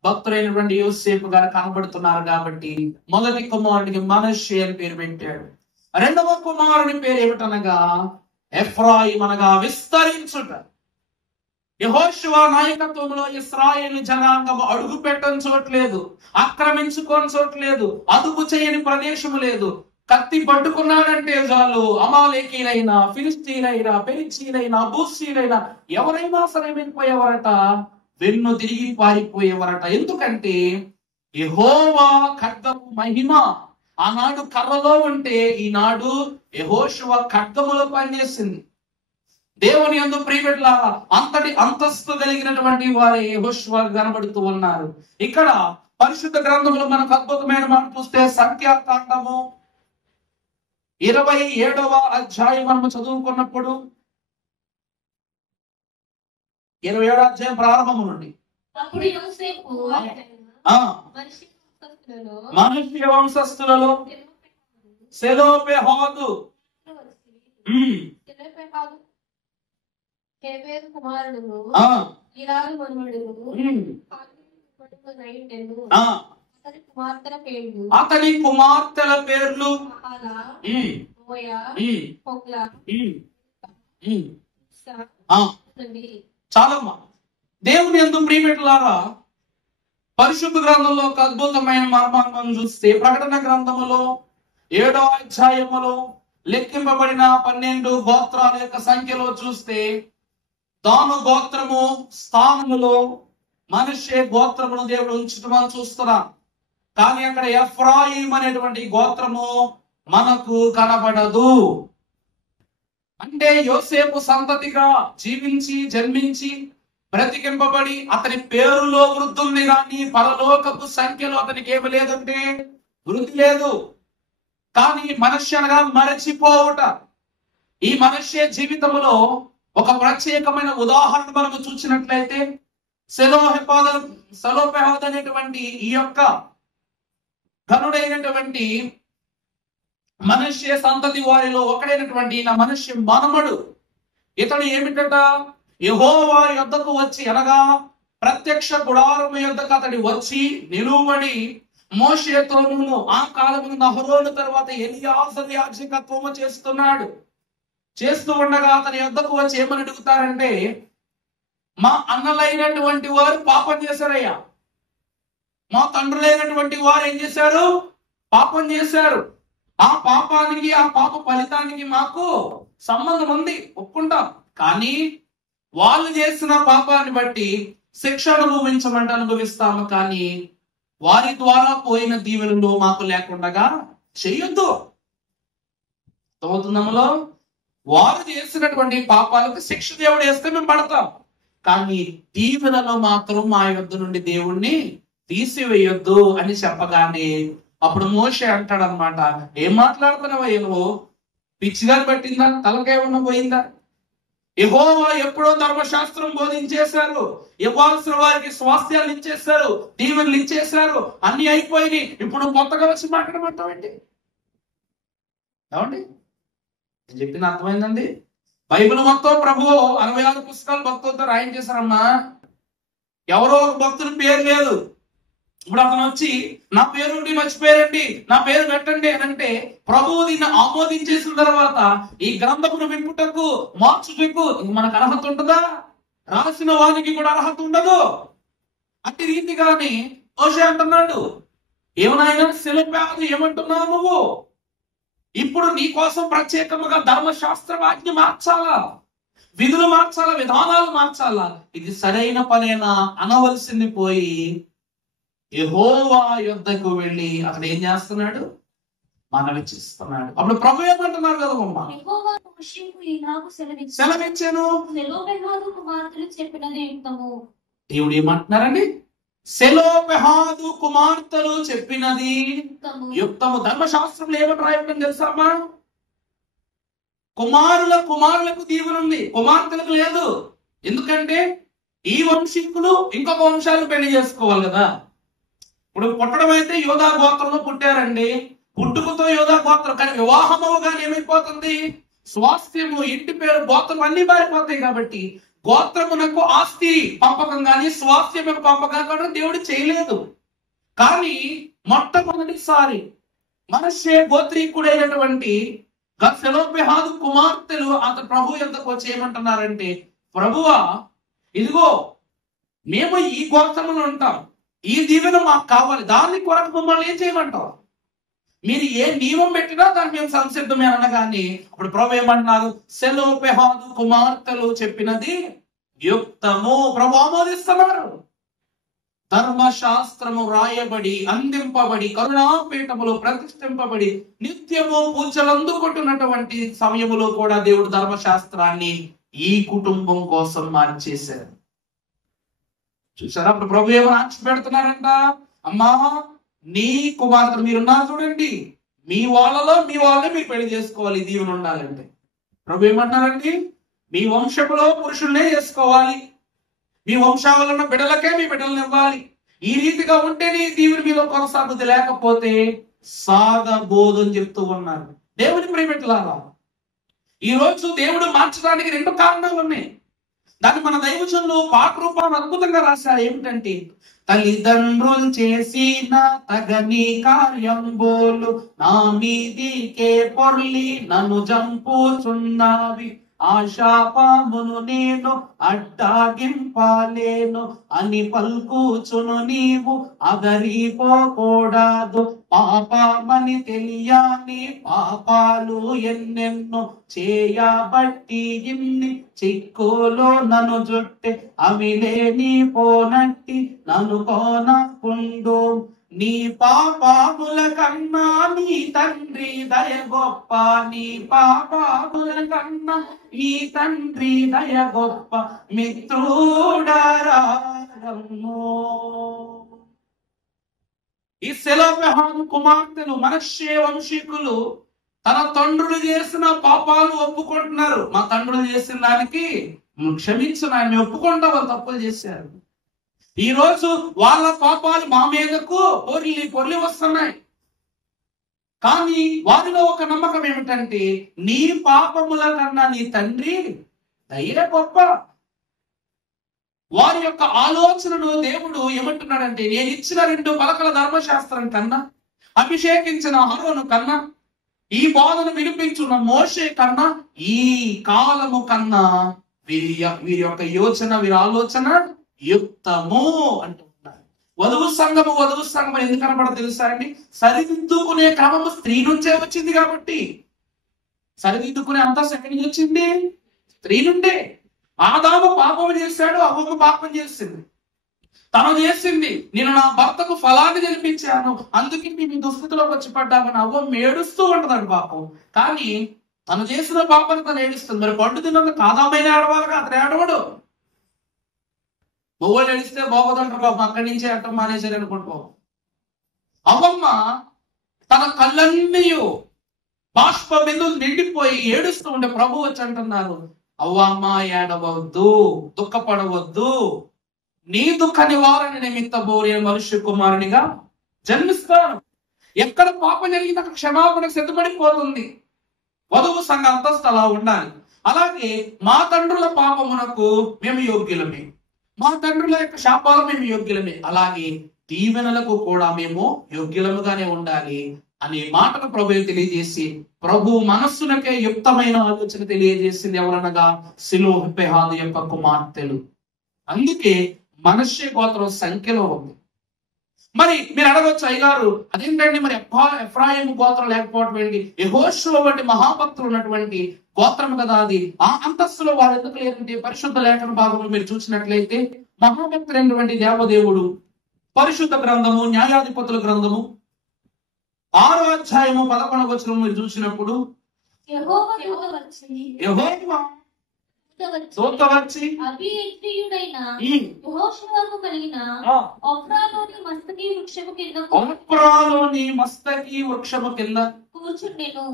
భక్తులైనటువంటి యోసేపు గారు కనబడుతున్నారు. కాబట్టి మొదటి కుమారుడికి మనష్షే అని పేరు పెట్టాడు. రెండవ కుమారుని పేరు ఏమిటనగా ఎఫ్రాయిం అనగా విస్తరించుట. యెహోషువ నాయకత్వంలో ఇశ్రాయేలు జనాంగం అడుగు పెట్టంచోట్లేదు, ఆక్రమించుకోవట్లేదు, అదుపు చేయని ప్రదేశము లేదు. కత్తి పట్టుకున్నాడంటే చాలు అమాలేకీలైనా, ఫిలిస్తీన్లైనా, పెరిచీలైనా, అబూసీలైనా ఎవరైనా సరే వెళ్ళిపోయేవారట, వెన్ను తిరిగి పారిపోయేవారట. ఎందుకంటే యెహోవా ఖడ్గము మహిమ ఆనాడు కర్రలో ఉంటే ఈనాడు యెహోషువ ఖడ్గములో పనిచేసింది. దేవుని యందు ప్రియబిడ్డలారా, అంతటి అంతస్తు కలిగినటువంటి వారే యెహోషువ కనబడుతూ ఉన్నారు. ఇక్కడ పరిశుద్ధ గ్రంథంలో మనకు అద్భుతమైన మాట చూస్తే సంఖ్యాకాండము 27వ అధ్యాయం మనము చదువుకున్నప్పుడు 27వ అధ్యాయం ప్రారంభము నుండి మనష్షే వంశస్థులలో సెలోపెహాదు అతని కుమార్తెల పేర్లు చాలమ్మా. దేవుని యందు ప్రియబిడ్డలారా, పరిశుద్ధ గ్రంథంలో ఒక అద్భుతమైన మర్మాన్ని చూస్తే ప్రకటన గ్రంథములో 7వ అధ్యాయములో లెక్కింపబడిన 12 గోత్రాల యొక్క సంఖ్యలో చూస్తే దాను గోత్రము స్థానములో మనష్షే గోత్రమును దేవుడు ఉంచటమని చూస్తున్నాం. కానీ అక్కడ ఎఫ్రాయిం అనేటువంటి గోత్రము మనకు కనబడదు. అంటే యోసేపు సంతతిగా జీవించి జన్మించి బ్రతికింపబడి అతని పేరులో వృద్ధి ఉంది, కానీ పరలోకపు సంఖ్యలో అతనికి ఏమి లేదంటే వృద్ధి లేదు. కానీ మనష్షే అనగా మరచిపోవుట. ఈ మనష్షే జీవితంలో ఒక ప్రత్యేకమైన ఉదాహరణ మనము చూసినట్లయితే సెలోపెహాదు అనేటువంటి ఈ యొక్క ఘనుడైనటువంటి మనష్షే సంతతి వారిలో ఒకడైనటువంటి నా మనష్షే మనమడు. ఇతడు ఏమిటట? యెహోవా యొద్దకు వచ్చి అనగా ప్రత్యక్ష గుడారము యొద్దకు అతడు వచ్చి నిలువబడి మోషేతోను ఆ కాలమున అహరోను తర్వాత ఎలియాజరు యాజకత్వము చేస్తూ ఉండగా అతని యొద్దకు వచ్చి ఏమని అడుగుతారంటే, మా అన్నలైనటువంటి వారు పాపం చేశారయ్యా, మా తండ్రులైనటువంటి వారు ఏం చేశారు? పాపం చేశారు. ఆ పాపానికి ఆ పాప ఫలితానికి మాకు సంబంధం ఉంది, ఒప్పుకుంటాం. కానీ వాళ్ళు చేసిన పాపాన్ని బట్టి శిక్ష అనుభవిస్తాము, కానీ వారి ద్వారా పోయిన దీవెనలు మాకు లేకుండా చెయ్యొద్దు. అవుతుందమ్మలో వారు చేసినటువంటి పాపాలకు శిక్ష దేవుడు వేస్తే మేము పడతాం, కానీ దీవెనలో మాత్రం మా యొద్ద నుండి దేవుణ్ణి తీసివేయొద్దు అని చెప్పగానే అప్పుడు మోషే అంటాడు అనమాట, ఏం మాట్లాడుతున్నావయ్య నువ్వు? పిచ్చిగాని పట్టిందా? తలకేమన్నా పోయిందా? యెహోవా ఎప్పుడో ధర్మశాస్త్రం బోధించేశారు, ఇవ్వాల్సిన వారికి స్వాస్థ్యాలు ఇచ్చేశారు, దీవెనలు ఇచ్చేశారు, అన్ని అయిపోయినాయి. ఇప్పుడు కొత్తగా వచ్చి మాట్లాడమంటామండి. ఏమండి నేను చెప్పింది అర్థమైందండి? బైబిల్ మొత్తం ప్రభు 66 పుస్తకాలు భక్తులతో రాయించేశారమ్మా. ఎవరో ఒక భక్తుని పేరు లేదు. ఇప్పుడు అతను వచ్చి నా పేరు మర్చిపోయారండి, నా పేరు పెట్టండి అని అంటే ప్రభువు దీన్ని ఆమోదించేసిన తర్వాత ఈ గ్రంథమును వింపుటకు మార్చుటకు మనకు అర్హత ఉంటుందా? రాసిన వానికి కూడా అర్హత ఉండదు. అట్టి రీతిగానే మోషే అంటున్నాడు, ఏమనైనా సెలవు ఏమంటున్నావు నువ్వు? ఇప్పుడు నీ కోసం ప్రత్యేకముగా ధర్మశాస్త్ర ఆజ్ఞ మార్చాలా, విధులు మార్చాలా, విధానాలు మార్చాలా? ఇది సరైన పనేనా అనవలసింది పోయి యెహోవా యొద్దకు వెళ్ళి అక్కడ ఏం చేస్తున్నాడు? మనవి చేస్తున్నాడు. అప్పుడు ప్రభు ఏమంటున్నాడు కదమ్మా, సెలవిచ్చాను. దేవుడు ఏమంటున్నారండి? సెలోపెహాదు కుమార్తెలు చెప్పినది యుక్తము. ధర్మశాస్త్రంలో ఏమని రాయడం తెలుసామా? కుమారులకు దీవెన ఉంది, కుమార్తెలకు లేదు. ఎందుకంటే ఈ వంశీకులు ఇంకొక వంశాలు పెళ్లి చేసుకోవాలి కదా. ఇప్పుడు పుట్టడం అయితే యోధా గోత్రంలో పుట్టారండి, పుట్టుకతో యోధా గోత్రం, కానీ వివాహం అవగానే ఏమైపోతుంది? స్వాస్థ్యము, ఇంటి పేరు, గోత్రం అన్ని మారిపోతాయి. కాబట్టి గోత్రమునకు ఆస్తి పంపకం కానీ స్వాస్థ్యముకు పంపకం కానీ దేవుడు చేయలేదు. కానీ మొట్టమొదటిసారి మనష్షే గోత్రీకుడైనటువంటి సెలోపెహాదు కుమార్తెలు అతను ప్రభు యొద్దకు వచ్చి ఏమంటున్నారంటే, ప్రభువా ఇదిగో మేము ఈ గోత్రములో ఉంటాం, ఈ దీవెన మాకు కావాలి, దాని కొరకు మమ్మల్ని ఏం చేయమంటావు? మీరు ఏ నియమం పెట్టినా దాన్ని మేము సంసిద్ధమే అనగానే అప్పుడు ప్రభు ఏమంటున్నారు? సెలోపెహాదు కుమార్తెలు చెప్పినది యుక్తము. ప్రభు ఆమోదిస్తున్నారు. ధర్మశాస్త్రము రాయబడి అందింపబడి కరుణాపీఠములో ప్రతిష్ఠింపబడి నిత్యము పూజలు అందుకుంటున్నటువంటి సమయములో కూడా దేవుడు ధర్మశాస్త్రాన్ని ఈ కుటుంబం కోసం మార్చేశారు. చూసారా? అప్పుడు ప్రభు ఏమో ఆంక్ష పెడుతున్నారంట, అమ్మా నీ కుమార్తెలు మీరున్నారు చూడండి, మీ వాళ్ళలో మీ వాళ్ళే మీరు పెళ్లి చేసుకోవాలి, దీవెన ఉండాలంటే. ప్రభు ఏమంటున్నారండి? మీ వంశములో పురుషుల్నే చేసుకోవాలి, మీ వంశావళన బిడ్డలకే మీ బిడ్డలను ఇవ్వాలి. ఈ రీతిగా ఉంటే నీ దీవెన మీలో కొనసాగుతుంది, లేకపోతే సాగబోదని చెప్తూ ఉన్నారు. దేవుని ప్రియమిత్రులారా, ఈ రోజు దేవుడు మార్చడానికి 2 కారణాలు ఉన్నాయి. దాన్ని మన దైవజనులు పాట రూపాన్ని అద్భుతంగా రాశారు. ఏమిటంటే, తల్లిదండ్రులు చేసిన తగని కార్యంబోలు నా మీదికే పొర్లి నన్ను జంపుచున్నవి, ఆశాపామును నేను అడ్డాగింపాలేను అని పల్కుచును నీవు అదరిపోకూడదు. పాపమని తెలియని పాపాలు ఎన్నెన్నో చేయబట్టి ఇన్ని చిక్కులో నన్ను జుట్టె, అవి లేని పోనట్టి నన్ను కోనకుండు. నీ పాపముల కన్నా నీ తండ్రి దయ గొప్ప, నీ పాపముల కన్నా నీ తండ్రి దయ గొప్ప, మిత్రుడరారమ్ము. ఈ సెలోపెహాదు కుమార్తెలు మనష్షే వంశీకులు తన తండ్రులు చేసిన పాపాలు ఒప్పుకుంటున్నారు. మా తండ్రులు చేసిన దానికి క్షమించు, ఆయన ఒప్పుకుంటా వాళ్ళు తప్పులు చేశారు. ఈ రోజు వాళ్ళ పాపాలు మా మీదకు పొర్లి వస్తున్నాయి. కానీ వారిలో ఒక నమ్మకం ఏమిటంటే, నీ పాపముల కన్నా నీ తండ్రి దయ గొప్ప. వారి యొక్క ఆలోచనను దేవుడు ఏమంటున్నాడంటే, నేను ఇచ్చిన 2 పలకల ధర్మశాస్త్రం కన్నా, అభిషేకించిన అహరోను కన్నా, ఈ బోధను వినిపించున్న మోషే కన్నా, ఈ కాలము కన్నా వీరి యొక్క యోచన, వీరి ఆలోచన యుక్తము అంటున్నారు. వధువు సంఘము ఎందుకు కనబడదు తెలుసా అండి? సరిదిద్దుకునే క్రమము స్త్రీ నుంచే వచ్చింది కాబట్టి. సరిదిద్దుకునే అంతా ఎక్కడి నుంచి వచ్చింది? స్త్రీ నుండే. ఆదాము పాపం చేశాడు, అవ్వకు పాపం చేసింది. తను చేసింది, నేను నా భర్తకు ఫలాన్ని జరిపించాను, అందుకే మేము దుస్థితిలోకి వచ్చి పడ్డామని అవ్వ ఏడుస్తూ ఉంటదండి పాపం. కానీ తను చేసిన పాపాన్ని తను ఏడుస్తుంది. మరి పండు తిన్నందుకు కాదామైన ఏడవాలిగా, అతను ఏడవడు. మొగోళ్ళు ఏడిస్తే బాగోదంటారు పాపం, అక్కడి నుంచే అట్టం మానేశారు అనుకుంటా. అవ్వమ్మ తన కళ్ళన్నీ బాష్ప బిందువులు నిండిపోయి ఏడుస్తూ ఉంటే ప్రభు వచ్చి అంటున్నారు, అవ్వమ్మ ఏడవద్దు, దుఃఖపడవద్దు, నీ దుఃఖ నివారణ నిమిత్తము నేను మనుష్య కుమారునిగా జన్మిస్తాను. ఎక్కడ పాపం జరిగింది అక్కడ క్షమాపణకు సిద్ధపడిపోతుంది. వధువు సంఘ అంతస్తు అలా ఉండాలి. అలాగే మా తండ్రుల పాపమునకు మేము యోగ్యులమే, మా తండ్రుల యొక్క శాపాలు మేము యోగ్యులమే, అలాగే దీవెనలకు కూడా మేము యోగ్యులముగానే ఉండాలి అనే మాటను ప్రభు తెలియజేసి, ప్రభు మనస్సునకే యుక్తమైన ఆలోచన తెలియజేసింది ఎవరనగా సిలోహెహాదు యొక్క కుమార్తెలు. అందుకే మనష్య గోత్రం సంఖ్యలో ఉంది. మరి మీరు అడగొచ్చు, అయ్యగారు అదేంటండి మరి ఎఫ్రాయిము గోత్రం లేకపోవడం ఏంటి? యెహోషువ వంటి మహాభక్తులు ఉన్నటువంటి గోత్రం కదా అది. ఆ అంతస్తులో వారు ఎందుకు లేదంటే, పరిశుద్ధ లేఖన భాగంలో మీరు చూసినట్లయితే మహాభక్తులైనటువంటి దేవదేవుడు పరిశుద్ధ గ్రంథము, న్యాయాధిపతుల గ్రంథము 6వ అధ్యాయము 11వ వచనం మీరు చూసినప్పుడు, యెహోవా దూత వచ్చి అభియుడైన యెహోషువకు కలిగిన ఒఫ్రాలోని మస్తకి వృక్షము కింద కూర్చుండెను.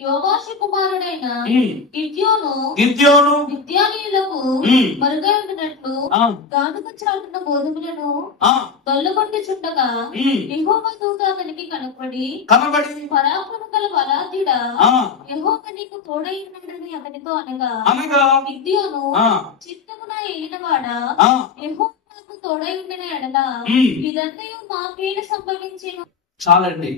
యోవాషు కుమారుడైన గిద్యోను మిద్యానీయులకు మరుగై ఉండినట్లు గానుగ చాటున గోధుమలను దొల్లగొట్టుచుండగా యెహోవా దూత అతనికి కనబడి, పరాక్రమ గల బలాఢ్యుడా, యెహోవా నీకు తోడై ఉన్నాడని అతనితో అనగా, గిద్యోను చిత్తమున ఏలినవాడా, యెహోవా నాకు తోడై ఉండిన ఎడల ఇదంతయు మాకేడ సంభవించెను. చాలండి.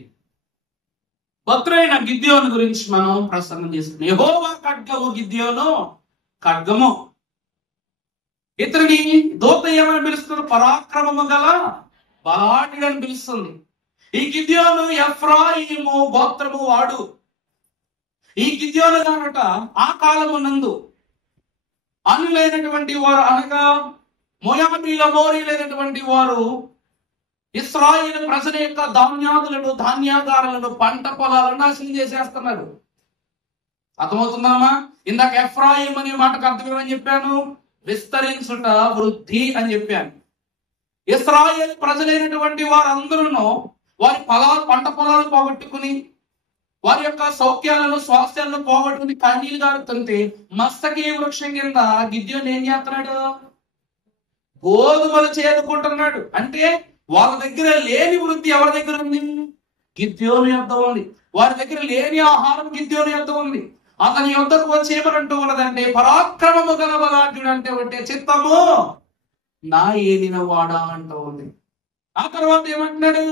భక్తుడైన గిద్యోను గురించి మనం ప్రసంగం చేస్తున్నాం. యెహోవా ఖడ్గము, గిద్యోను ఖడ్గము. ఇతని దూత ఏమని పిలుస్తుంది? పరాక్రమము గల బలాఢ్యుడు అని పిలుస్తుంది. ఈ గిద్యోను ఎఫ్రాయిము గోత్రము వాడు. ఈ గిద్యోను గానట ఆ కాలమునందు అనులైనటువంటి వారు, అనగా మోయాబీల మోరీలైనటువంటి వారు ఇశ్రాయేలు ప్రజల యొక్క ధాన్యాగారాలను, పంట పొలాలను నాశనం చేసేస్తున్నారు. అర్థమవుతుందామా? ఇందాక ఎఫ్రాయిం అనే మాటకు అర్థం ఏమని చెప్పాను? విస్తరించుట, వృద్ధి అని చెప్పాను. ఇశ్రాయేలు ప్రజలైనటువంటి వారందరూ వారి పంట పొలాలు పోగొట్టుకుని, వారి యొక్క సౌఖ్యాలను, స్వాస్థ్యాలను పోగొట్టుకుని కన్నీళ్లు గారుతుంటే, మస్తకి వృక్షం కింద గిద్యోను ఏం చేస్తున్నాడు? గోధుమలు చేదుకుంటున్నాడు. అంటే వాళ్ళ దగ్గర లేని వృద్ధి ఎవరి దగ్గర ఉంది? గిద్యోను యొద్ద ఉంది. వారి దగ్గర లేని ఆహారం గిద్యోను యొద్ద ఉంది. అతని యొద్దకు వచ్చి ఏమనంటూ ఉన్నదంటే, పరాక్రమము గల బలాఢ్యుడు అంటే ఒకటే, చిత్తము నా ఏలిన వాడా అంటూ ఉంది. ఆ తర్వాత ఏమంటున్నాడు?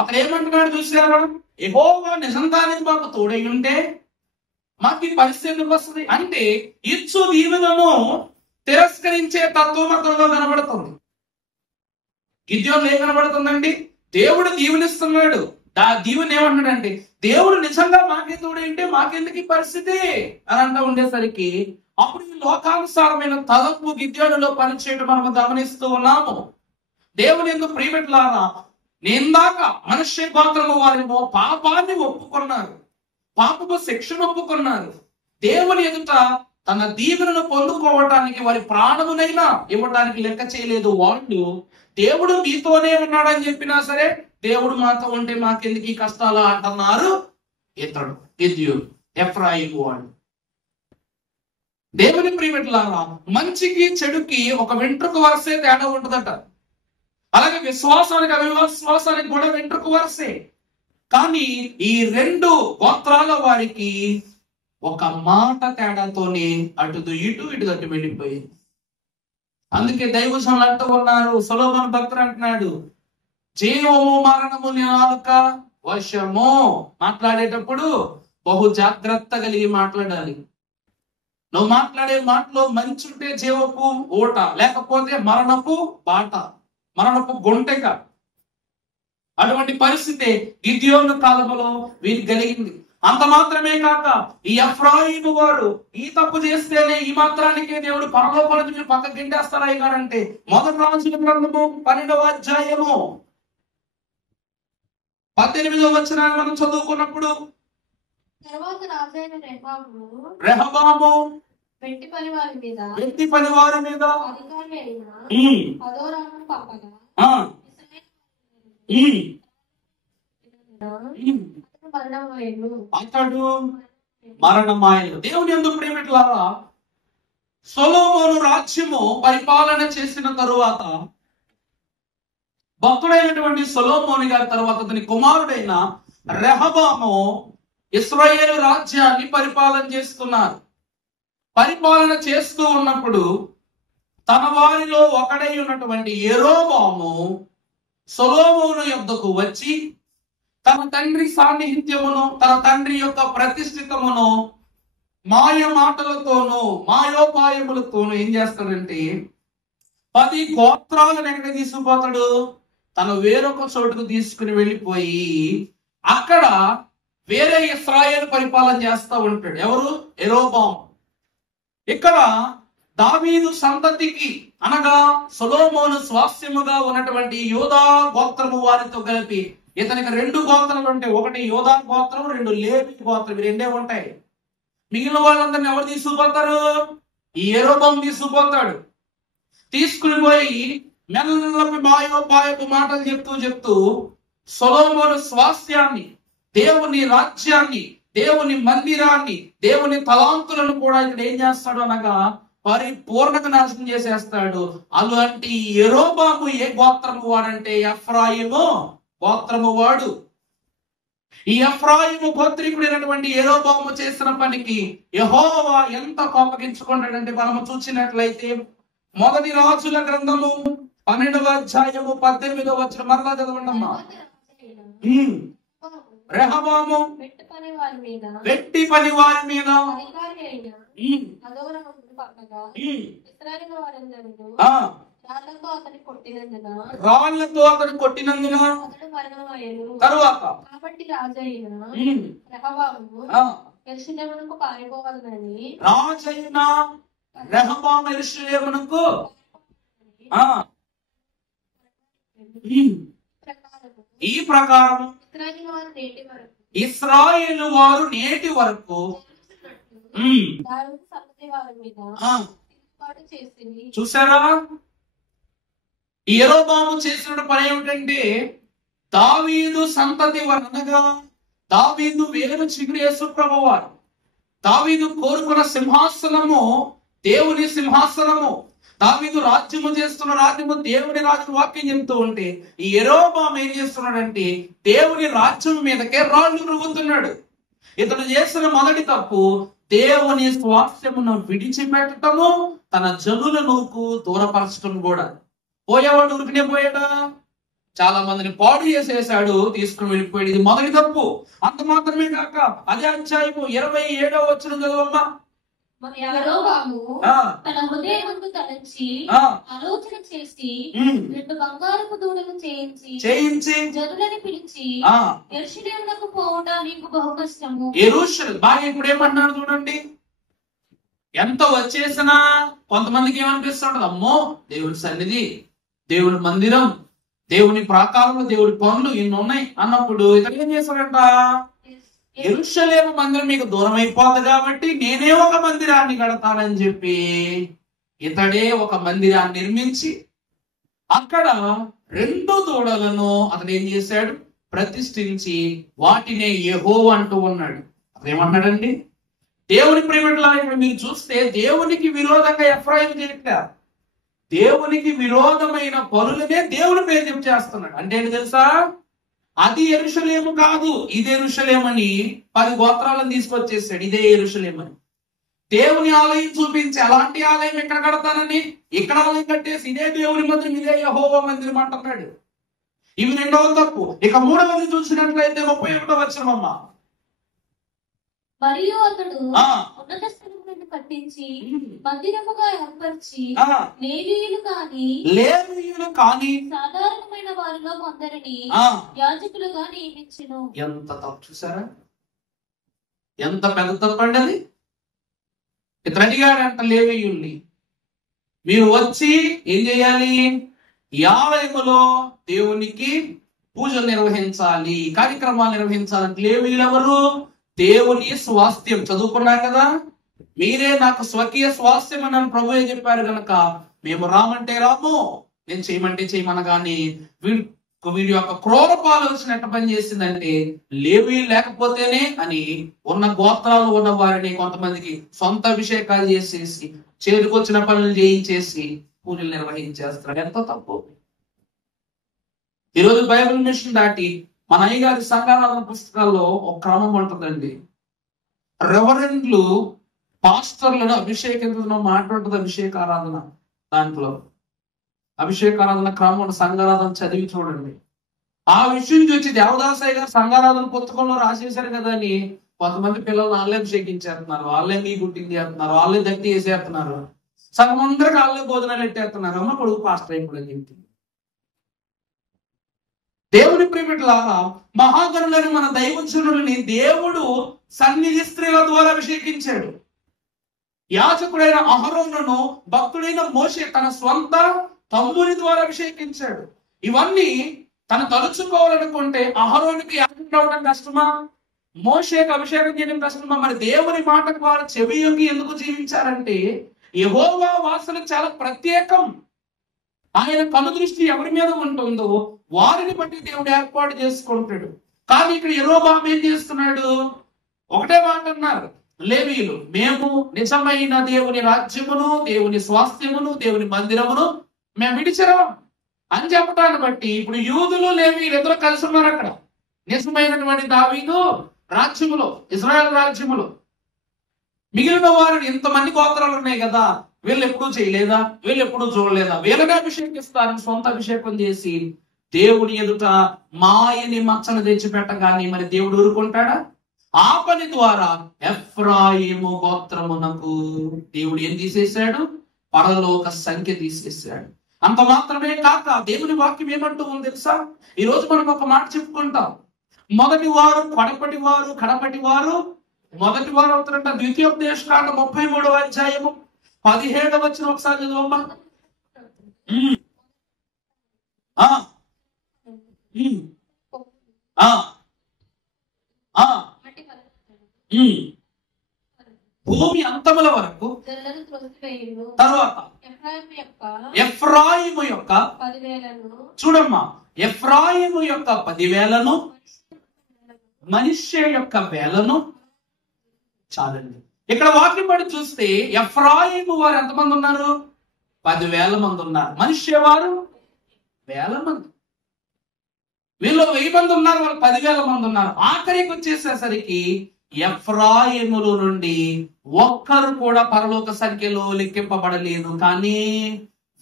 అతను ఏమంటున్నాడు చూసారా? యెహోవా నిజంగానే మాకు తోడై ఉంటే మాకు ఈ పరిస్థితి ఎందుకు వస్తుంది అంటే, ఇచ్చు దీవెనను తిరస్కరించే తత్వం అతనిలో కనబడుతుంది. గిద్యోనులో ఏం కనబడుతుందండి? దేవుడు దీవెనిస్తున్నాడు. దీవెన ఏమంటాడంటే, దేవుడు నిజంగా మాకే తోడేంటే మాకెందుకు ఈ పరిస్థితి అని అంటూ ఉండేసరికి, అప్పుడు ఈ లోకానుసారమైన తలంపు గిద్యోనులో పనిచేయడం మనం గమనిస్తూ ఉన్నాము. దేవుని ఎందుకు ప్రియబిడ్డలారా, నేందాక మనుష్య గోత్రము వారేమో పాపాన్ని ఒప్పుకున్నారు, పాపపు శిక్షను ఒప్పుకున్నారు. దేవుని ఎదుట తన దీవెనను పొందుకోవటానికి వారి ప్రాణమునైనా ఇవ్వడానికి లెక్క చేయలేదు. వాళ్ళు దేవుడు మీతోనే ఉన్నాడని చెప్పినా సరే, దేవుడు మాతో ఉంటే మాకెందుకు ఈ కష్టాలు అంటున్నారు. ఇతడు గిద్యోను, ఎఫ్రాయిము వాడు. దేవుని ప్రియబిడ్డలారా, మంచికి చెడుకి ఒక వెంట్రుక వరసే తేడా ఉంటుందట. అలాగే విశ్వాసానికి అవిశ్వాసానికి కూడా వెంట్రుక వరసే. కానీ ఈ 2 గోత్రాల వారికి ఒక మాట తేడాతోనే అటు ఇటు అటు వెళ్ళిపోయింది. అందుకే దైవజనులు అంటూ ఉన్నారు, సొలొమోను భక్తుడు అంటున్నాడు, జీవము మరణము నాలుక వశము. మాట్లాడేటప్పుడు బహు జాగ్రత్త కలిగి మాట్లాడాలి. నువ్వు మాట్లాడే మాటలో మంచి ఉంటే జీవపు ఊట, లేకపోతే మరణపు బాట, మరణపు గొంటెక. అటువంటి పరిస్థితి గిద్యోను కాలంలో వీరికి కలిగింది. అంత మాత్రమే కాక ఈ ఎఫ్రాయిము వారు ఈ తప్పు చేస్తేనే ఈ మాత్రానికే దేవుడు పరలోకాల నుంచి పక్క గిండేస్తారా గారంటే, మొదటి రాజుల గ్రంథము 12వ అధ్యాయము 18వ వచనాన్ని మనం చదువుకున్నప్పుడు, తరువాత రాజైన రెహబాము వెంటి పని వారి మీద అధికారి అయిన అదోరామును పంపగా అతడు మరణమాయను. దేవుని యందు ప్రియమిట్లారా, సొలొమోను రాజ్యము పరిపాలన చేసిన తరువాత భక్తుడైనటువంటి సొలొమోను గారి తర్వాత అతని కుమారుడైన రెహబాము ఇశ్రాయేలు రాజ్యాన్ని పరిపాలన చేస్తున్నారు. పరిపాలన చేస్తూ ఉన్నప్పుడు తన వారిలో ఒకడై ఉన్నటువంటి యెరోబాము సొలొమోను యొద్దకు వచ్చి తన తండ్రి సాన్నిహిత్యమును, తన తండ్రి యొక్క ప్రతిష్ఠితమును మాయ మాటలతోనూ మాయోపాయములతోనూ ఏం చేస్తాడంటే 10 గోత్రాలను ఎక్కడ తీసుకుపోతాడు, తను వేరొక చోటుకు తీసుకుని వెళ్ళిపోయి అక్కడ వేరే ఇశ్రాయేలు పరిపాలన చేస్తా ఉంటాడు. ఎవరు? యెరోబాము. ఇక్కడ దావీదు సంతతికి అనగా సొలొమోను స్వాస్థ్యముగా ఉన్నటువంటి యోధా గోత్రము వారితో కలిపి ఇతనికి 2 గోత్రాలు ఉంటాయి. ఒకటి యోధా గోత్రం, 2 లేవి గోత్రం. ఇవి 2 ఉంటాయి. మిగిలిన వాళ్ళందరినీ ఎవరు తీసుకుపోతారు? ఈ యెరోబాము తీసుకుపోతాడు. తీసుకుని పోయి మెల్లపి మాయోపాయపు మాటలు చెప్తూ సొలొమోను స్వాస్థ్యాన్ని, దేవుని రాజ్యాన్ని, దేవుని మందిరాన్ని, దేవుని తలాంతులను కూడా ఇక్కడ ఏం చేస్తాడు అనగా పరిపూర్ణంగా నాశనం చేసేస్తాడు. అలాంటి యెరోబాము ఏ గోత్రము వాడంటే ఎఫ్రాయిము గోత్రము వాడు. ఈ ఎఫ్రాయిము గోత్రికుడైనటువంటి యెరోబాము చేసిన పనికి యెహోవా ఎంత కోపగించుకుంటాడంటే మనము చూసినట్లయితే మొదటి రాజుల గ్రంథము 12వ అధ్యాయము 18వ వచనం మరలా చదవండమ్మా. రెహబాము వెట్టి పని వారి మీద రాళ్లతో అతను కొట్టినందున తరువాత కాబట్టి రాజైన యెరూషలేమునకు పారిపోవాలని రాజైన రెహబాము యెరూషలేమునకు ఈ ప్రకారం ఇశ్రాయేలు వారు నేటి వరకు చూసారా? యెరోబాము చేసిన పని ఏమిటంటే దావీదు సంతతి వారు అనగా దావీదు వేరు చిగురు యేసు ప్రభువారు. దావీదు కోరుకున్న సింహాసనము దేవుని సింహాసనము. దావీదు రాజ్యము చేస్తున్న రాజ్యము దేవుని రాజ్యం. వాక్యం చెప్తూ ఉంటే ఈ యెరోబాము ఏం చేస్తున్నాడంటే దేవుని రాజ్యం మీదకే రాళ్ళు రువ్వుతున్నాడు. ఇతడు చేసిన మొదటి తప్పు దేవుని స్వాస్థ్యమును విడిచిపెట్టటము, తన జనులను దూరపరచటం కూడా. పోయేవాడు ఉరికినే పోయాడా? చాలా మందిని పాడు చేసేసాడు, తీసుకుని వెళ్ళిపోయాడు. ఇది మొదటి తప్పు. అంత మాత్రమే కాక అదే అధ్యాయము 27వ వచనం చదవమ్మా. తన హృదయమందు తలంచి ఆలోచన చేసి 2 బంగారపు దూడలు చేయించి జనులను పిలిచి యెరూషలేమునకు పోవుట నీకు బహు కష్టము. యెరూషలేము బాగా ఇప్పుడు ఏమంటున్నాడు చూడండి. ఎంత వచ్చేసినా కొంతమందికి ఏమనిపిస్తుంటది, అమ్మో దేవుడి సన్నిధి, దేవుడి మందిరం, దేవుని ప్రాకారంలో దేవుడి పనులు ఇన్ని ఉన్నాయి అన్నప్పుడు ఇతను ఏం చేస్తాడంట, యెరూషలేము మందిరం మీకు దూరం అయిపోతుంది కాబట్టి నేనే ఒక మందిరాన్ని కడతానని చెప్పి ఇతడే ఒక మందిరాన్ని నిర్మించి అక్కడ 2 దూడలను అతను ఏం చేశాడు, ప్రతిష్ఠించి వాటినే యెహోవా అంటూ ఉన్నాడు. అదేమన్నాడండి? దేవుని ప్రేమలా ఇక్కడ మీరు చూస్తే దేవునికి విరోధంగా ఎఫ్రాయిము చేయట్లేదు. దేవునికి విరోధమైన పనులనే దేవుని పేరు చెప్పి చేస్తున్నాడు. అంటే ఏంటి తెలుసా? అది యెరూషలేము కాదు, ఇదే యెరూషలేమని 10 గోత్రాలను తీసుకొచ్చేసాడు. ఇదే యెరూషలేమని దేవుని ఆలయం చూపించి, అలాంటి ఆలయం ఎక్కడ కడతానని ఇక్కడ ఆలయం కట్టేసి ఇదే దేవుని మందిరం, ఇదే యెహోవా మందిరం అంటున్నాడు. ఇవి రెండవ తప్పు. ఇక మూడవది చూసినట్లయితే 31వ వచనం. మరియు అతడు ఉన్నత స్థలములను కట్టించి మందిరముగా ఏర్పరిచి లేవీయులు కాని సాధారణమైన వారిలో కొందరిని యాజకులుగా నియమించెను. ఎంత తప్పు చూసారా, ఎంత పెద్ద తప్పు అండి అది. ఇతను అడిగాడంట లేవీయుల్ని, మీరు వచ్చి ఏం చేయాలి, ఈ ఆలయములో దేవునికి పూజలు నిర్వహించాలి, కార్యక్రమాలు నిర్వహించాలంటే లేవీయులు ఎవరు? దేవుని స్వాస్థ్యం. చదువుకున్నాం కదా, మీరే నాకు స్వకీయ స్వాస్థ్యం అని ప్రభువే చెప్పారు కనుక మేము రామంటే రాము, నేను చేయమంటే చేయమనగాని వీడి యొక్క క్రూరపు ఆలోచన ఎట్ట పని చేసిందంటే, లేవీయులు లేకపోతేనే అని ఉన్న గోత్రాలు ఉన్న వారిని కొంతమందికి సొంత అభిషేకాలు చేసేసి చేరుకొచ్చిన పనులు చేయించేసి పూజలు నిర్వహించేస్తారు. ఎంత తప్పు. ఈరోజు బైబిల్ మిషన్ దాటి మన అయ్యగారి సంఘారాధన పుస్తకాల్లో ఒక క్రమం ఉంటుందండి. రెవరెండ్లు పాస్టర్లను అభిషేకించడం మాట్లాడుతుంది. అభిషేకారాధన, దాంట్లో అభిషేకారాధన క్రమం సంఘారాధన చదివి చూడండి. ఆ విషయం చూసి దేవదాసయ్య గారు సంఘారాధన పుస్తకంలో రాసేశారు కదా అని కొంతమంది పిల్లలు వాళ్ళే అభిషేకించేస్తున్నారు, వాళ్ళే మీ గుట్టింగ్ చేస్తున్నారు, వాళ్ళే దట్టి వేసేస్తున్నారు, సగం అందరికి వాళ్ళే భోజనాలు ఎట్టేస్తున్నారు. అమ్మ కొడుకు పాస్టర్ అయిపోయింది ఏంటి? దేవుని ప్రియమిట్లాగా మహాగణులని మన దైవజనులని దేవుడు సన్నిధి స్త్రీల ద్వారా అభిషేకించాడు. యాజకుడైన అహరోనును భక్తుడైన మోషే తన స్వంత తమ్ముని ద్వారా అభిషేకించాడు. ఇవన్నీ తను తలుచుకోవాలనుకుంటే అహరోనుకి యాజకుడు అవడం కష్టమా, మోషేకి అభిషేకం చేయడం కష్టమా? మరి దేవుని మాటకు వారు చెవియొగ్గి ఎందుకు జీవించారంటే యెహోవా వాసన చాలా ప్రత్యేకం. ఆయన కనుదృష్టి ఎవరి మీద ఉంటుందో వారిని బట్టి దేవుడు ఏర్పాటు చేసుకుంటాడు. కానీ ఇక్కడ యెరోబాము ఏం చేస్తున్నాడు? ఒకటే మాట అన్నారు లేవీయులు, మేము నిజమైన దేవుని రాజ్యమును, దేవుని స్వాస్థ్యమును, దేవుని మందిరమును మేము విడిచిరాం అని చెప్పటాన్ని బట్టి ఇప్పుడు యూదులు లేవీయులు ఇద్దరు కలిసి ఉన్నారు అక్కడ. నిజమైనటువంటి దావీదు రాజ్యములో, ఇజ్రాయెల్ రాజ్యములో. మిగిలిన వారు ఇంతమంది గోత్రాలు ఉన్నాయి కదా, వీళ్ళు ఎప్పుడూ చేయలేదా, వీళ్ళు ఎప్పుడూ చూడలేదా, వీళ్ళనే అభిషేకిస్తారని సొంత అభిషేకం చేసి దేవుని ఎదుట మాయని మచ్చను తెచ్చిపెట్టగాని మరి దేవుడు ఊరుకుంటాడా? ఆ పని ద్వారా ఎఫ్రాయిము గోత్రమునకు దేవుడు ఏం తీసేశాడు? పరలోక సంఖ్య తీసేశాడు. అంత మాత్రమే కాక దేవుని వాక్యం ఏమంటూ ఉంది తెలుసా? ఈ రోజు మనం ఒక మాట చెప్పుకుంటాం, మొదటి వారు కడపటి వారు మొదటి వారు అవుతారంట. ద్వితీయోపదేశకాండ 33వ అధ్యాయము 17వ వచనం ఒకసారి చదవమ్మా. భూమి అంతముల వరకు తర్వాత ఎఫ్రాయిము యొక్క చూడమ్మా, ఎఫ్రాయిము యొక్క 10,000 మనష్షే యొక్క 1,000. చాలండి. ఇక్కడ వాక్యం పడి చూస్తే ఎఫ్రాయిము వారు ఎంతమంది ఉన్నారు? 10,000 మంది ఉన్నారు. మనష్షే వారు 1,000 మంది. వీళ్ళు 1000 మంది ఉన్నారు, వాళ్ళు 10,000 మంది ఉన్నారు. ఆఖరికి వచ్చేసేసరికి ఎఫ్రాయిముల నుండి ఒక్కరు కూడా పరలోక సంఖ్యలో లెక్కింపబడలేదు. కానీ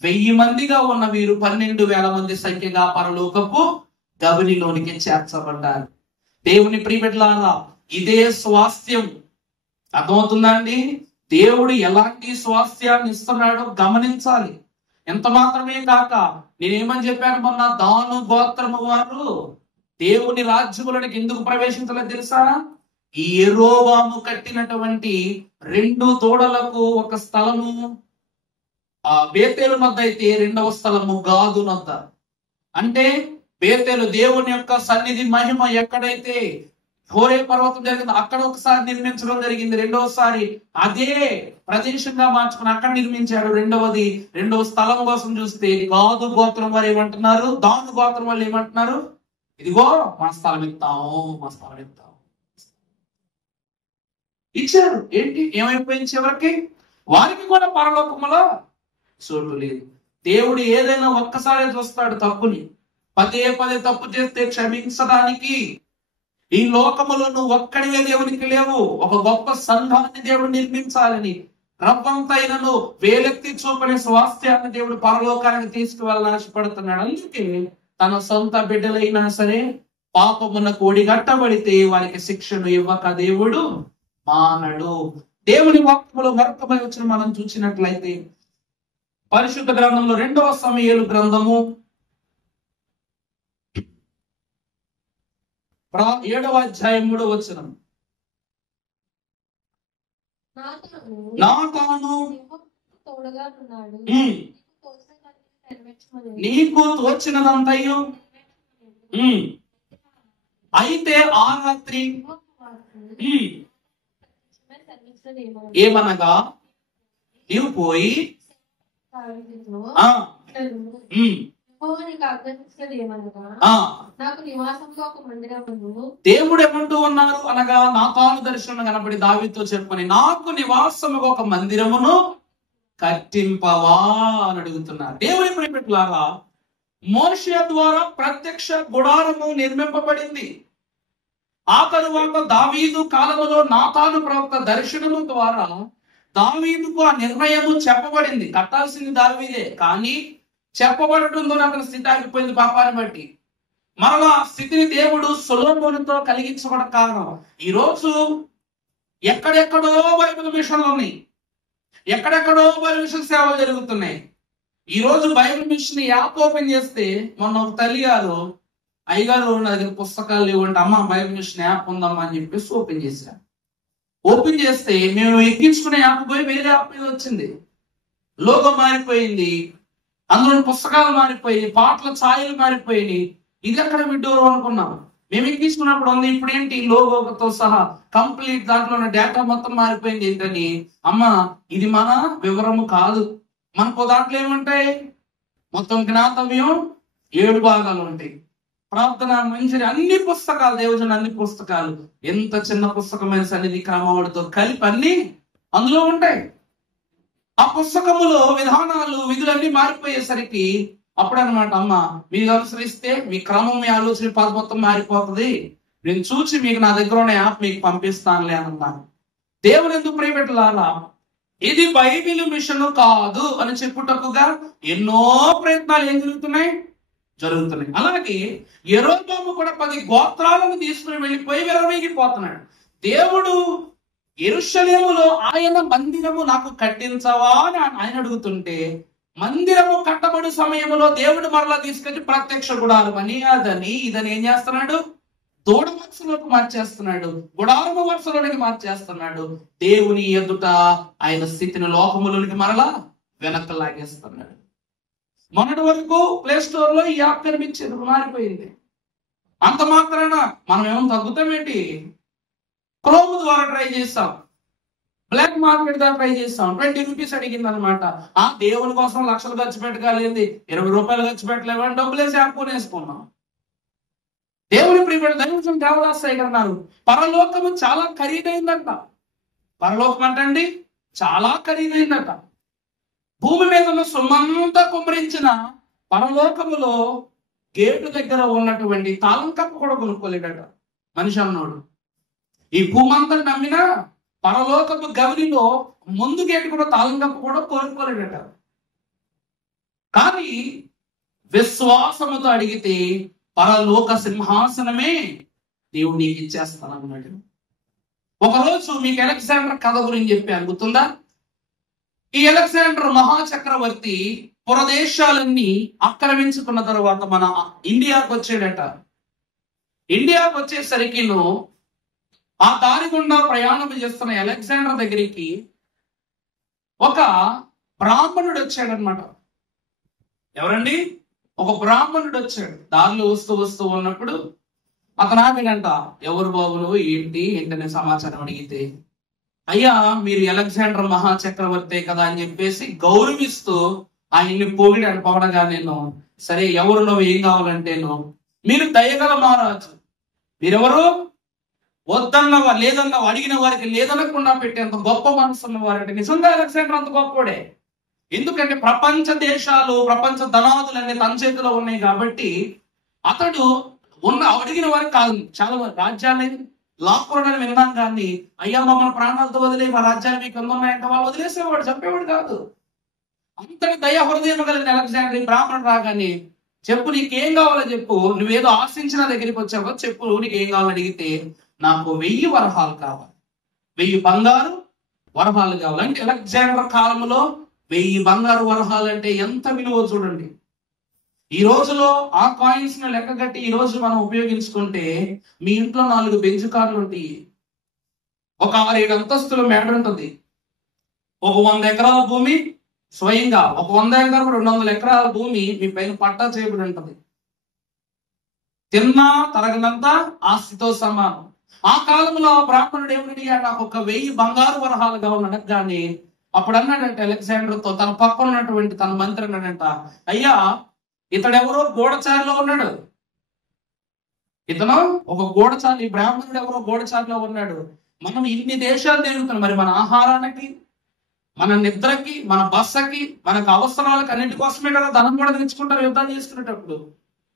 1000 మందిగా ఉన్న వీరు 12,000 మంది సంఖ్యగా పరలోకపు గవినిలోనికి చేర్చబడ్డారు. దేవుని ప్రియబిడ్డలారా, ఇదే స్వాస్థ్యం. అర్థమవుతుందా అండి? దేవుడు ఎలాంటి స్వాస్థ్యాన్ని ఇస్తున్నాడో గమనించాలి. ఎంత మాత్రమే కాక నేనేమని చెప్పాను మొన్న, దాను గోత్రము వారు దేవుని రాజ్యములకు ఎందుకు ప్రవేశించలేదు తెలుసా? ఈ యెరోబాము కట్టినటువంటి 2 తోడలకు ఒక స్థలము బేతేలు నొద్ద అయితే, 2వ స్థలము గాదు నొద్ద. అంటే బేతేలు దేవుని యొక్క సన్నిధి మహిమ ఎక్కడైతే హోరే పర్వతం జరిగింది అక్కడ ఒకసారి నిర్మించడం జరిగింది. రెండవసారి అదే ప్రదేశంగా మార్చుకుని అక్కడ నిర్మించారు. రెండవ స్థలం కోసం చూస్తే గాదు గోత్రం వారు ఏమంటున్నారు, దాను గోత్రం వాళ్ళు ఏమంటున్నారు, ఇదిగో మా స్థలం ఇస్తాం. ఇచ్చారు. ఏంటి ఏమైపోయింది? చివరికి వారికి కూడా పరలోకములో చోటు లేదు. దేవుడు ఏదైనా ఒక్కసారి చూస్తాడు తప్పుని, పదే పదే తప్పు చేస్తే క్షమించడానికి. ఈ లోకములో నువ్వు ఒక్కడివే దేవునికి లేవు. ఒక గొప్ప సంఘాన్ని దేవుడు నిర్మించాలని, రవ్వంతైనను వేలెత్తి చూపని స్వాస్థ్యాన్ని దేవుడు పరలోకానికి తీసుకువెళ్ళాలని ఆశపడుతున్నాడు. అందుకే తన సొంత బిడ్డలైనా సరే పాపమునకు ఒడిగట్టబడితే వారికి శిక్షను ఇవ్వక దేవుడు మానడు. దేవుని వాక్యములో మరొకమై వచ్చిన మనం చూసినట్లయితే పరిశుద్ధ గ్రంథంలో 2వ సమూయేలు గ్రంథము 7వ అధ్యాయం 3వ వచనం. నాతాను నీకు తోచినదంతయు అయితే ఆ రాత్రి ఏమనగా నీవు పోయి దేవుడు ఏమంటూ ఉన్నారు అనగా, నాతాను దర్శనం కనబడి దావీదుతో చెప్పని, నాకు నివాసముగా ఒక మందిరమును కట్టింపవా అని అడుగుతున్నారు. దేవుని ప్రియమిత్రులారా, మోషే ద్వారా ప్రత్యక్ష గుడారము నిర్మింపబడింది. ఆ తరువాత దావీదు కాలములో నాతాను ప్రవక్త దర్శనము ద్వారా దావీదుకు ఆ నిర్ణయము చెప్పబడింది. కట్టాల్సింది దావీదే, కానీ చెప్పబడటంతో అతని స్థితి ఆగిపోయింది పాపాన్ని బట్టి. మరలా ఆ స్థితిని దేవుడు సొలొమోనుతో కలిగించబడ కారణం. ఈరోజు ఎక్కడెక్కడో బైబిల్ మిషన్లు ఉన్నాయి, ఎక్కడెక్కడో బైబిల్ మిషన్ సేవలు జరుగుతున్నాయి. ఈ రోజు బైబిల్ మిషన్ యాప్ ఓపెన్ చేస్తే, మొన్న ఒక తల్లి గారు, అయ్యగారు నా దగ్గర పుస్తకాలు లేవంటే, అమ్మ బైబిల్ మిషన్ యాప్ ఉందమ్మా అని చెప్పేసి ఓపెన్ చేశారు. ఓపెన్ చేస్తే మేము ఎక్కించుకునే యాప్ పోయి వేరే యాప్ మీద వచ్చింది. లోగో మారిపోయింది, అందులో పుస్తకాలు మారిపోయి, పాటల ఛాయలు మారిపోయి. ఇది ఎక్కడ విడ్డూరం అనుకున్నాం. మేము ఎక్కించుకున్నప్పుడు ఉంది, ఇప్పుడు ఏంటి లోగోతో సహా కంప్లీట్ దాంట్లో ఉన్న డేటా మొత్తం మారిపోయింది. ఏంటని, అమ్మ ఇది మన వివరము కాదు. మనకు దాంట్లో ఏముంటాయి, మొత్తం జ్ఞాతవ్యం 7 భాగాలు ఉంటాయి, ప్రార్థన మంచిది, అన్ని పుస్తకాలు, దేవుజన అన్ని పుస్తకాలు, ఎంత చిన్న పుస్తకమైన సన్నిధి క్రమవాడితో కలిపి అన్ని అందులో ఉంటాయి. ఆ పుస్తకములో విధానాలు, విధులన్నీ మారిపోయేసరికి అప్పుడనమాట, అమ్మ మీరు అనుసరిస్తే మీ క్రమం, మీ ఆలోచన పాత మొత్తం మారిపోతుంది, నేను చూసి మీకు నా దగ్గర ఉన్న యాప్ మీకు పంపిస్తానులే అన్నాను. దేవుని ఎందుకు ప్రియపెట్టాలా, ఇది బైబిల్ మిషన్ కాదు అని చెప్పుటకుగా ఎన్నో ప్రయత్నాలు ఏం జరుగుతున్నాయి. అలాగే యెరోబాము కూడా 10 గోత్రాలను తీసుకుని వెళ్ళిపోయి విరవీగిపోతున్నాడు. దేవుడు యెరూషలేములో ఆయన మందిరము నాకు కట్టించవా అని ఆయన అడుగుతుంటే, మందిరము కట్టబడు సమయంలో దేవుడు మరలా తీసుకొచ్చి ప్రత్యక్ష గుడారం అని అదని ఇదని ఏం చేస్తున్నాడు, దూడ వరుసలోకి మార్చేస్తున్నాడు, గుడారము వరుసలోనికి మార్చేస్తున్నాడు. దేవుని ఎదుట ఆయన స్థితిని లోకములోనికి మరలా వెనక్కి లాగేస్తున్నాడు. మొన్నటి వరకు ప్లే స్టోర్ లో ఈ యాప్ కనిపించేది, మారిపోయింది. అంత మాత్రాన మనం ఏమో తగ్గుతామేంటి? క్రోమ్ ద్వారా ట్రై చేస్తాం, బ్లాక్ మార్కెట్ ద్వారా ట్రై చేస్తాం, 20 రూపీస్ అడిగింది అనమాట. ఆ దేవుని కోసం లక్షలు ఖర్చు పెట్టగలిగింది, 20 రూపాయలు ఖర్చు పెట్టలేమని డబ్బులేసి యాప్ కొనేసుకున్నాం. దేవుని ప్రియమైన దైవజన దేవదాసయ్య గారు అన్నారు, పరలోకము చాలా ఖరీదైందంట. పరలోకం అంటండి చాలా ఖరీదైందట. భూమి మీద ఉన్న సొమ్మంతా కుమ్మరించిన పరలోకములో గేటు దగ్గర ఉన్నటువంటి తాళం కప్పు కూడా కొనుక్కోలేడట మనిషి అన్నోడు. ఈ భూమంతా నమ్మినా పరలోకపు గవిలో ముందు గేటు కూడా తాళం కప్పు కూడా కొనుక్కోలేడట. కానీ విశ్వాసముతో అడిగితే పరలోక సింహాసనమే దేవుడు నీకు ఇచ్చేస్తానన్నాడు. ఒకరోజు మీకు అలెగ్జాండర్ కథ గురించి చెప్పాను, గుర్తుందా? ఈ అలెగ్జాండర్ మహాచక్రవర్తి పురదేశాలన్నీ ఆక్రమించుకున్న తర్వాత మన ఇండియాకు వచ్చాడట. ఇండియాకు వచ్చేసరికి ఆ దారి గుండా ప్రయాణం చేస్తున్న అలెగ్జాండర్ దగ్గరికి ఒక బ్రాహ్మణుడు వచ్చాడనమాట. ఎవరండి? ఒక బ్రాహ్మణుడు వచ్చాడు. దారిలో వస్తూ ఉన్నప్పుడు అతను ఆమెనంట, ఎవరు బాబులు, ఏంటి అనే సమాచారం అడిగితే, అయ్యా మీరు అలెగ్జాండర్ మహాచక్రవర్తే కదా అని చెప్పేసి గౌరవిస్తూ ఆయన్ని పొగిడాడు. పొగడగా నేను, సరే ఎవరు నువ్వు, ఏం కావాలంటేను, మీరు దయగల మహారాజు, మీరెవరు, వద్దన్నవా లేదన్నవా అడిగిన వారికి లేదనకుండా పెట్టేంత గొప్ప మనసు ఉన్నవారంటే నిజంగా అలెగ్జాండర్ అంత గొప్పడే. ఎందుకంటే ప్రపంచ దేశాలు, ప్రపంచ ధనాదులన్నీ తన చేతిలో ఉన్నాయి కాబట్టి అతడు అడిగిన వారికి కాదు, చాలా రాజ్యాన్ని లాక్కోవడానికి విన్నాం కానీ అయ్యా మమ్మల్ని ప్రాణాలతో వదిలే మా రాజ్యాన్ని మీకు ఉన్నాయంటే వాళ్ళు వదిలేసేవాడు, చంపేవాడు కాదు. అంతటి దయా హృదయం కలిగిన అలెగ్జాండర్ బ్రాహ్మణుడు రాగానే చెప్పు నీకేం కావాలో చెప్పు, నువ్వేదో ఆశించిన దగ్గరికి వచ్చావో చెప్పు, నీకేం కావాలని అడిగితే నాకు 1000 వరహాలు కావాలి, 1000 బంగారు వరహాలు కావాలి. అంటే అలెగ్జాండర్ కాలంలో 1000 బంగారు వరహాలు అంటే ఎంత విలువ చూడండి. ఈ రోజులో ఆ కాయిన్స్ ను లెక్క కట్టి ఈ రోజు మనం ఉపయోగించుకుంటే మీ ఇంట్లో 4 బెంజ్ కార్లు ఉంటాయి, ఒక 6-7 అంతస్తుల మేడ ఉంటుంది, ఒక 100 ఎకరాల భూమి స్వయంగా, ఒక 100 ఎకరాలు 200 ఎకరాల భూమి మీ పైన పట్టా చేయబడి ఉంటుంది. తిన్నా తరగనంత ఆస్తితో సమానం. ఆ కాలంలో బ్రాహ్మణుడు ఏమని నాకు ఒక 1000 బంగారు వరహాలు కావాలని అడగగానే అప్పుడు అన్నాడంటే అలెగ్జాండర్ తో తన పక్కన ఉన్నటువంటి తన మంత్రి అన్నాడంట, అయ్యా ఇతడెవరో గూఢచారిలో ఉన్నాడు, ఇతను ఒక గూఢచారి, ఈ బ్రాహ్మణుడు ఎవరో గూఢచారిలో ఉన్నాడు. మనం ఇన్ని దేశాలు తిరుగుతున్నాం, మరి మన ఆహారానికి, మన నిద్రకి, మన బస్సకి, మనకు అవసరాలకు అన్నింటి కోసమే కదా ధనం కూడా తెచ్చుకుంటారు యుద్ధాలు చేసుకునేటప్పుడు.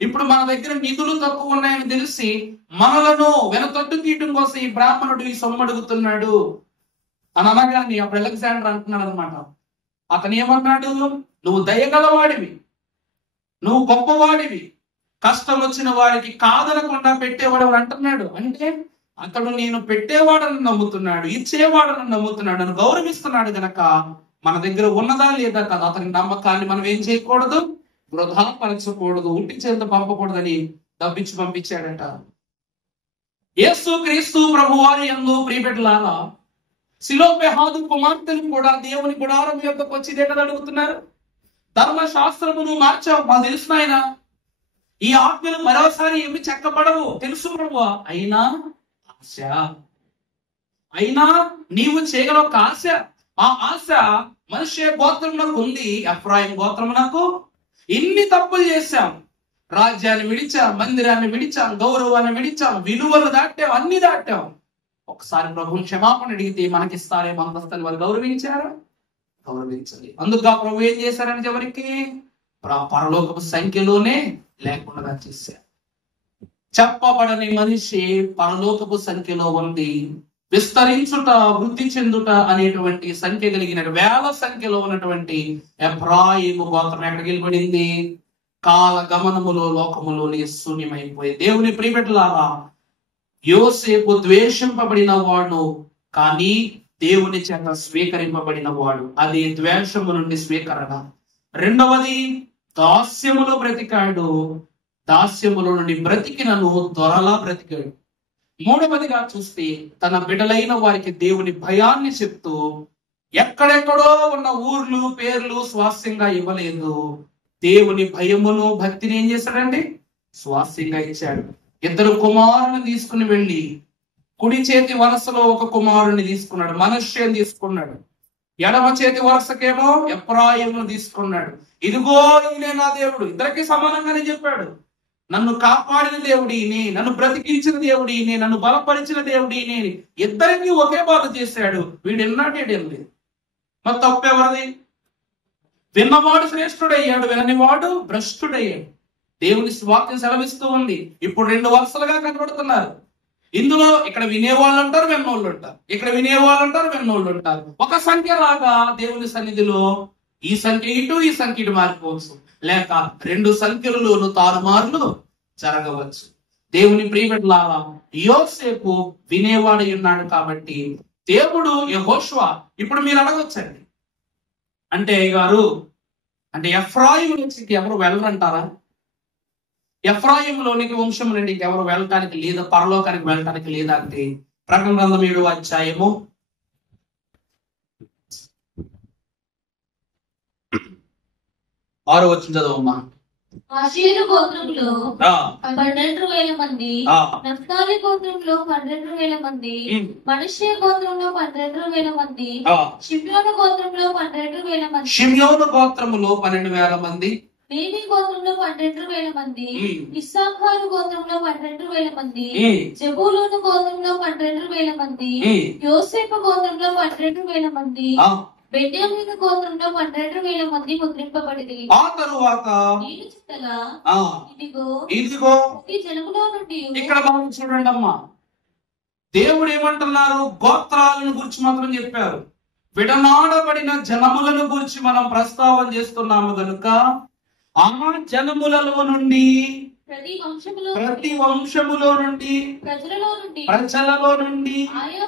ఇప్పుడు మన దగ్గర నిధులు తక్కువ ఉన్నాయని తెలిసి మనలను వెనతొట్టు తీయటం కోసం ఈ బ్రాహ్మణుడు ఈ సొమ్ము అడుగుతున్నాడు అని అనగానే అప్పుడు అలెగ్జాండర్ అంటున్నాడు అనమాట. అతను ఏమన్నాడు, నువ్వు దయగలవాడివి, నువ్వు గొప్పవాడివి, కష్టం వచ్చిన వాడికి కాదనకుండా పెట్టేవాడు అంటున్నాడు. అంటే అతడు నేను పెట్టేవాడని నమ్ముతున్నాడు, ఇచ్చేవాడని నమ్ముతున్నాడు, నన్ను గౌరవిస్తున్నాడు గనక మన దగ్గర ఉన్నదా లేదా కదా అతని నమ్మకాన్ని మనం ఏం చేయకూడదు, వృధా పరచకూడదు, ఉట్టి చేత పంపకూడదని డబ్బిచ్చి పంపించాడట. యేసు క్రీస్తు ప్రభువారి యందు ప్రియబిడ్డలారా, సిలోపెహాదు కుమార్తెలు కూడా దేవుని గుడారం యొద్దకు వచ్చి ఇదే కదా అడుగుతున్నారు, ధర్మశాస్త్రమును మార్చావు మాకు తెలుసు ఆయన, ఈ ఆజ్ఞలు మరోసారి ఏమి చెక్కబడవు తెలుసు ప్రభువా, అయినా నీవు చేయగల ఒక ఆశ, ఆ ఆశ మనిషి గోత్రమునకు ఉంది, ఎఫ్రాయిం గోత్రమునకు. ఇన్ని తప్పులు చేశాం, రాజ్యాన్ని విడిచాం, మందిరాన్ని విడిచాం, గౌరవాన్ని విడిచాం, విలువలు దాటాం, అన్ని దాటాం. ఒకసారి ప్రభుని క్షమాపణ అడిగితే మనకిస్తారేమో అంతస్తుని వారు గౌరవించారా? గౌరవించాలి. అందుకు ఆ ప్రభు ఏం చేశారని ఎవరికి పరలోకపు సంఖ్యలోనే లేకుండా చేశారు. చెప్పబడని మనిషి పరలోకపు సంఖ్యలో ఉంది, విస్తరించుట వృద్ధి చెందుట అనేటువంటి సంఖ్య కలిగిన 1000 సంఖ్యలో ఉన్నటువంటి ఎఫ్రాయిము గోత్రం ఎక్కడికి వెళ్ళిపడింది? కాల గమనములో లోకములోని శూన్యమైపోయి. దేవుని ప్రియబిడ్డలారా, యోసేపు ద్వేషింపబడిన వాడు కానీ దేవుని చేత స్వీకరింపబడిన వాడు, అది ద్వేషము నుండి స్వీకరణ. రెండవది దాస్యములో బ్రతికాడు, దాస్యములో నుండి బ్రతికినను దొరలా బ్రతికాడు. మూడవదిగా చూస్తే తన బిడ్డలైన వారికి దేవుని భయాన్ని చెప్తూ ఎక్కడెక్కడో ఉన్న ఊర్లు పేర్లు స్వాస్యంగా ఇవ్వలేదు, దేవుని భయమును భక్తిని ఏం చేశాడండి స్వాస్యంగా ఇచ్చాడు. 2 కుమారుని తీసుకుని వెళ్ళి కుడి చేతి వరుసలో ఒక కుమారుని తీసుకున్నాడు, మనష్యని తీసుకున్నాడు. ఎడమ చేతి వరుసకేమో ఎఫ్రాయిమును తీసుకున్నాడు. ఇదిగో ఈయనే నా దేవుడు, ఇద్దరికి సమానంగానే చెప్పాడు. నన్ను కాపాడిన దేవుడు ఈయనే, నన్ను బ్రతికించిన దేవుడు ఈయనే, నన్ను బలపరిచిన దేవుడు ఈయనే. ఇద్దరికి ఒకే బాధ చేశాడు. వీడు ఎన్నాడేం లేదు. మరి తప్పెవరిది? విన్నవాడు శ్రేష్ఠుడయ్యాడు, విననివాడు భ్రష్టుడయ్యాడు. దేవుని వాక్యం సెలవిస్తూ ఉంది. ఇప్పుడు 2 వరుసలుగా కనబడుతున్నారు. ఇందులో ఇక్కడ వినేవాళ్ళు ఉంటారు, విన్నోళ్ళు ఉంటారు, ఇక్కడ వినేవాళ్ళు ఉంటారు, విన్నోళ్ళు ఉంటారు. ఒక సంఖ్య లాగా దేవుని సన్నిధిలో ఈ సంఖ్య ఇటు ఈ సంఖ్య ఇటు మారిపోవచ్చు, లేక 2 సంఖ్యలలోను తారుమార్లు జరగవచ్చు. దేవుని ప్రియబిడ్డలారా, యోసేపు వినేవాడు ఉన్నాడు కాబట్టి దేవుడు యెహోషువ. ఇప్పుడు మీరు అడగొచ్చండి, అంటే గారు అంటే ఎఫ్రాయిము నుంచి ఎవరు వెళ్ళరంటారా? ఎఫ్రాయిములోనికి వంశం నుండి ఇంకెవరు వెళ్ళటానికి లేదా, పరలోకానికి వెళ్ళటానికి లేదా అంటే ప్రకటన గ్రంథం 7వ అధ్యాయము 6వ వచనం చదవమ్మా. ఆషేరు గోత్రంలో 12,000 మంది, నఫ్తాలి గోత్రంలో 12,000 మంది, మనష్షే గోత్రంలో 12,000 మంది, షిమ్యోను గోత్రంలో 12,000 మంది, షిమ్యోను గోత్రములో 12,000 మంది, లేవి గోత్రంలో 12,000 మంది, ఇస్సాఖారు గోత్రంలో 12,000 మంది, జెబూలూను గోత్రంలో 12,000 మంది, యోసేపు గోత్రంలో 12,000 మంది, బెన్యామీను గోత్రంలో 12,000 మంది ముద్రింపబడిరి. ఆ తరువాత ఇదిగో ఈ జనములో నుండి ఇక్కడ బాగా చూడండి అమ్మా, దేవుడు ఏమంటున్నారు? గోత్రాలను గురించి మాత్రం చెప్పారు. విడనాడబడిన జనములను గురించి మనం ప్రస్తావన చేస్తున్నాము కనుక ఆ జనములలో నుండి, ప్రతి వంశములో నుండి, ప్రజలలో నుండి, ఆయా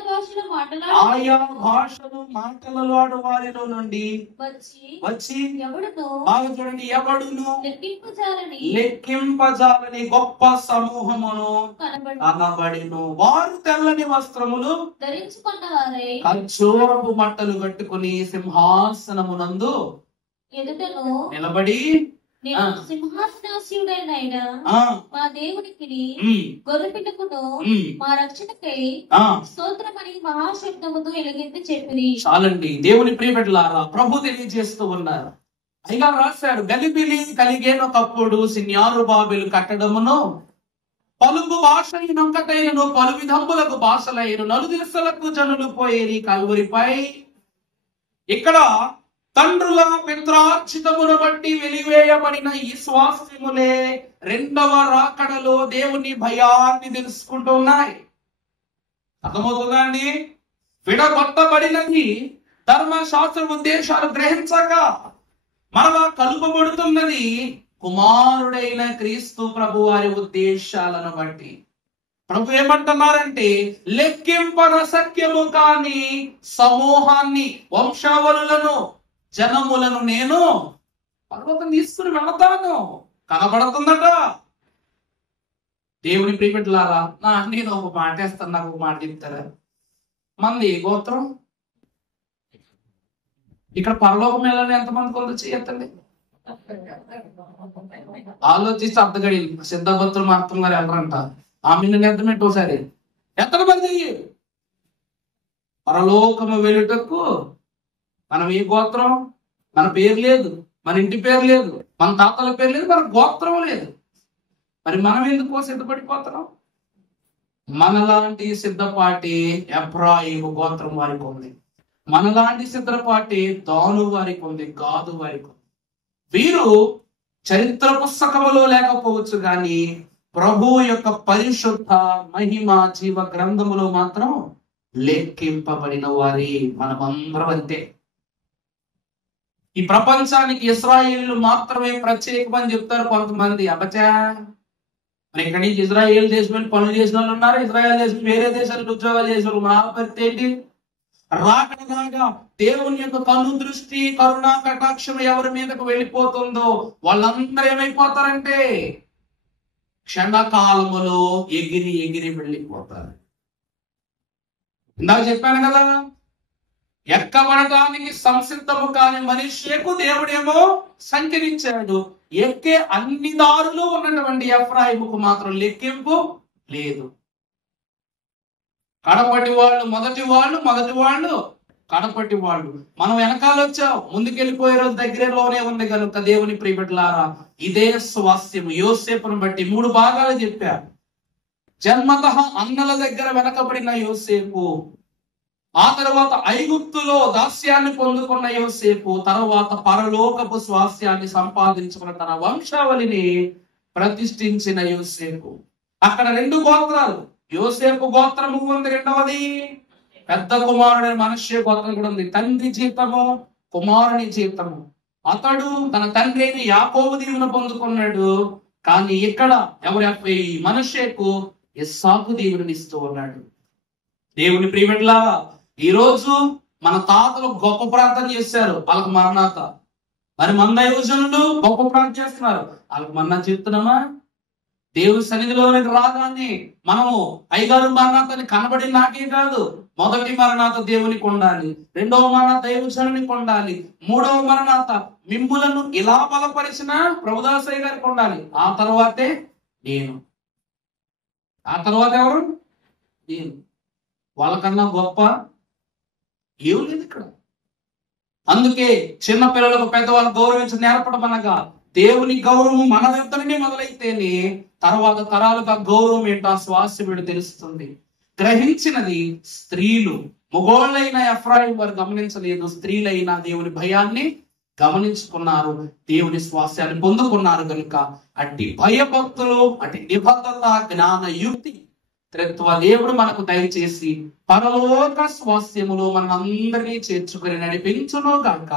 భాషలు మాటలలాడు వారిలో నుండి వచ్చి బాగా చూడండి, ఎవడును లెక్కింపజాలని గొప్ప సమూహమును కనబడిను. వారు తెల్లని వస్త్రములు ధరించుకున్నవారై ఖర్జూరపు మట్టలు కట్టుకుని సింహాసనమునందు నిలబడి సింహాసనాసీనుడైన మా దేవునికి గొర్రెపిల్లకును మా రక్షణకై స్తోత్రమని మహాశబ్దముతో ఎలుగెత్తి చెప్పిరి. చాలండి. దేవుని ప్రియబిడ్డలారా, ప్రభు తెలియజేస్తూ ఉన్నారు. అయినా రాశాడు, గలిబిలి కలిగేనొకప్పుడు సిన్యారుబాబెలు కట్టడమును పలుకు భాష అయినొక్కటైనను పలు విధములకు భాషలైన నలుదిశలకు జనులు పోయేది కలువరిపై. ఇక్కడ తండ్రుల పిత్రార్జితమును బట్టి వెలివేయబడిన ఈ స్వాస్థ్యములే రెండవ రాకడలో దేవుని భయాన్ని తెలుసుకుంటూ ఉన్నాయి. అర్థమవుతుందా అండి? విడగొట్టబడినది ధర్మశాస్త్ర ఉద్దేశాలు గ్రహించక మరలా కలుపబడుతున్నది కుమారుడైన క్రీస్తు ప్రభు వారి ఉద్దేశాలను బట్టి. ప్రభు ఏమంటున్నారంటే, లెక్కింపనశక్యము కాని సమూహాన్ని, వంశావళులను, జనములను నేను పర్వతం తీసుకుని వెళతాను. కనబడుతుందట. దేవుని ప్రియబిడ్డలారా, నేను ఒక మాట వేస్తాను, నాకు ఒక మాట చెప్తారా? మంది గోత్రం ఇక్కడ పరలోకం వెళ్ళని ఎంతమంది కొంత చేయొద్దండి. ఆలోచిస్తే అర్థగడి సిద్ధభద్రులు మాత్రం గారు వెళ్ళరంట. ఆమె ఎంతమంది ఒకసారి ఎంతమంది పరలోకము వెళ్ళుటకు మనం ఏ గోత్రం, మన పేరు లేదు, మన ఇంటి పేరు లేదు, మన తాతల పేరు లేదు, మన గోత్రం లేదు. మరి మనం ఎందుకో సిద్ధపడిపోతున్నాం? మనలాంటి సిద్ధపాటి ఎఫ్రాయిము గోత్రం వారికి ఉంది, మనలాంటి సిద్ధపాటి దాను వారికి ఉంది, గాదు వారికి ఉంది. వీరు చరిత్ర పుస్తకములో లేకపోవచ్చు కానీ ప్రభువు యొక్క పరిశుద్ధ మహిమ జీవ గ్రంథములో మాత్రం లెక్కింపబడిన వారి. మనమందరం అంతే. ఈ ప్రపంచానికి ఇశ్రాయేలు మాత్రమే ప్రత్యేకమని చెప్తారు కొంతమంది. అబచా, మరి ఇక్కడి నుంచి ఇజ్రాయేల్ దేశం పనులు చేసిన వాళ్ళు ఉన్నారు, ఇజ్రాయేల్ దేశం వేరే దేశాలకు ఉద్యోగాలు చేసిన వాళ్ళు. మా పరిస్థితి ఏంటి? రాకడగా దేవుని యొక్క కను దృష్టి, కరుణా కటాక్షం ఎవరి మీదకు వెళ్ళిపోతుందో వాళ్ళందరూ ఏమైపోతారంటే క్షణకాలములో ఎగిరి ఎగిరి వెళ్ళిపోతారు. ఇందాక చెప్పాను కదా, ఎక్కబడటానికి సంసిద్ధము కాని మనిషికు దేవుడేమో సంచరించాడు. ఎక్కే అన్ని దారులు ఉన్నటువంటి ఎఫ్రాయిముకు మాత్రం లెక్కింపు లేదు. కడపటి వాళ్ళు మొదటి వాళ్ళు కడపటి వాళ్ళు. మనం వెనకాల వచ్చాం, ముందుకెళ్ళిపోయే రోజు దగ్గరలోనే ఉంది కనుక దేవుని ప్రియబిడ్డలారా, ఇదే స్వాస్థ్యం. యోసేపును బట్టి 3 భాగాలు చెప్పారు. జన్మతః అన్నల దగ్గర వెనకబడిన యోసేపు, ఆ తర్వాత ఐగుప్తులో దాస్యాన్ని పొందుకున్న యోసేపు, తర్వాత పరలోకపు స్వాస్థ్యాన్ని సంపాదించుకున్న తన వంశావళిని ప్రతిష్ఠించిన యోసేపు. అక్కడ 2 గోత్రాలు. యోసేపు గోత్రము ఉంది, రెండవది పెద్ద కుమారుడైన మనష్షే గోత్రం కూడా ఉంది. తండ్రి జీతము, కుమారుని జీతము. అతడు తన తండ్రి అయిన యాకోబు దీవెన పొందుకున్నాడు, కానీ ఇక్కడ ఎవరి మనష్షేకు ఇస్సాకు దీవెననిస్తూ ఉన్నాడు. దేవుని ప్రియబిడ్డలా, ఈ రోజు మన తాతలు గొప్ప ప్రార్థన చేశారు, వాళ్ళకి మరణాత. మరి మన దైవజనులు గొప్ప ప్రార్థన చేస్తున్నారు, వాళ్ళకి మరణం చెప్తున్నామా? దేవుని సన్నిధిలోనికి రాగానే మనము 5-6 మరణాతని కనబడి నాకే కాదు, మొదటి మరణాత దేవునికి ఉండాలి, 2వ మరణాత దైవజనునికి ఉండాలి, 3వ మరణాత మిమ్ములను ఇలా బలపరిచిన ప్రభుదాసయ్య గారికి ఉండాలి. ఆ తర్వాతే నేను. ఆ తర్వాత ఎవరు? నేను. వాళ్ళకన్నా గొప్ప ఏం లేదు ఇక్కడ. అందుకే చిన్న పిల్లలకు పెద్దవాళ్ళు గౌరవించి నేర్పడం అనగా దేవుని గౌరవం మన వెంటనే మొదలైతేనే తర్వాత తరాలుగా గౌరవం ఏంటో, ఆ స్వాస్థ్యం ఏంటో తెలుస్తుంది. గ్రహించినది స్త్రీలు, మగోళ్ళైన ఎఫ్రాయిం వారు గమనించలేదు, స్త్రీలైన దేవుని భయాన్ని గమనించుకున్నారు, దేవుని స్వాస్యాన్ని పొందుకున్నారు. కనుక అట్టి భయభక్తులు, అట్టి నిబద్ధత, జ్ఞాన యుక్తి త్రిత్వ దేవుడు మనకు దయచేసి పరలోక స్వాస్యములు మనందరినీ చేర్చుకుని నడిపించును గాక.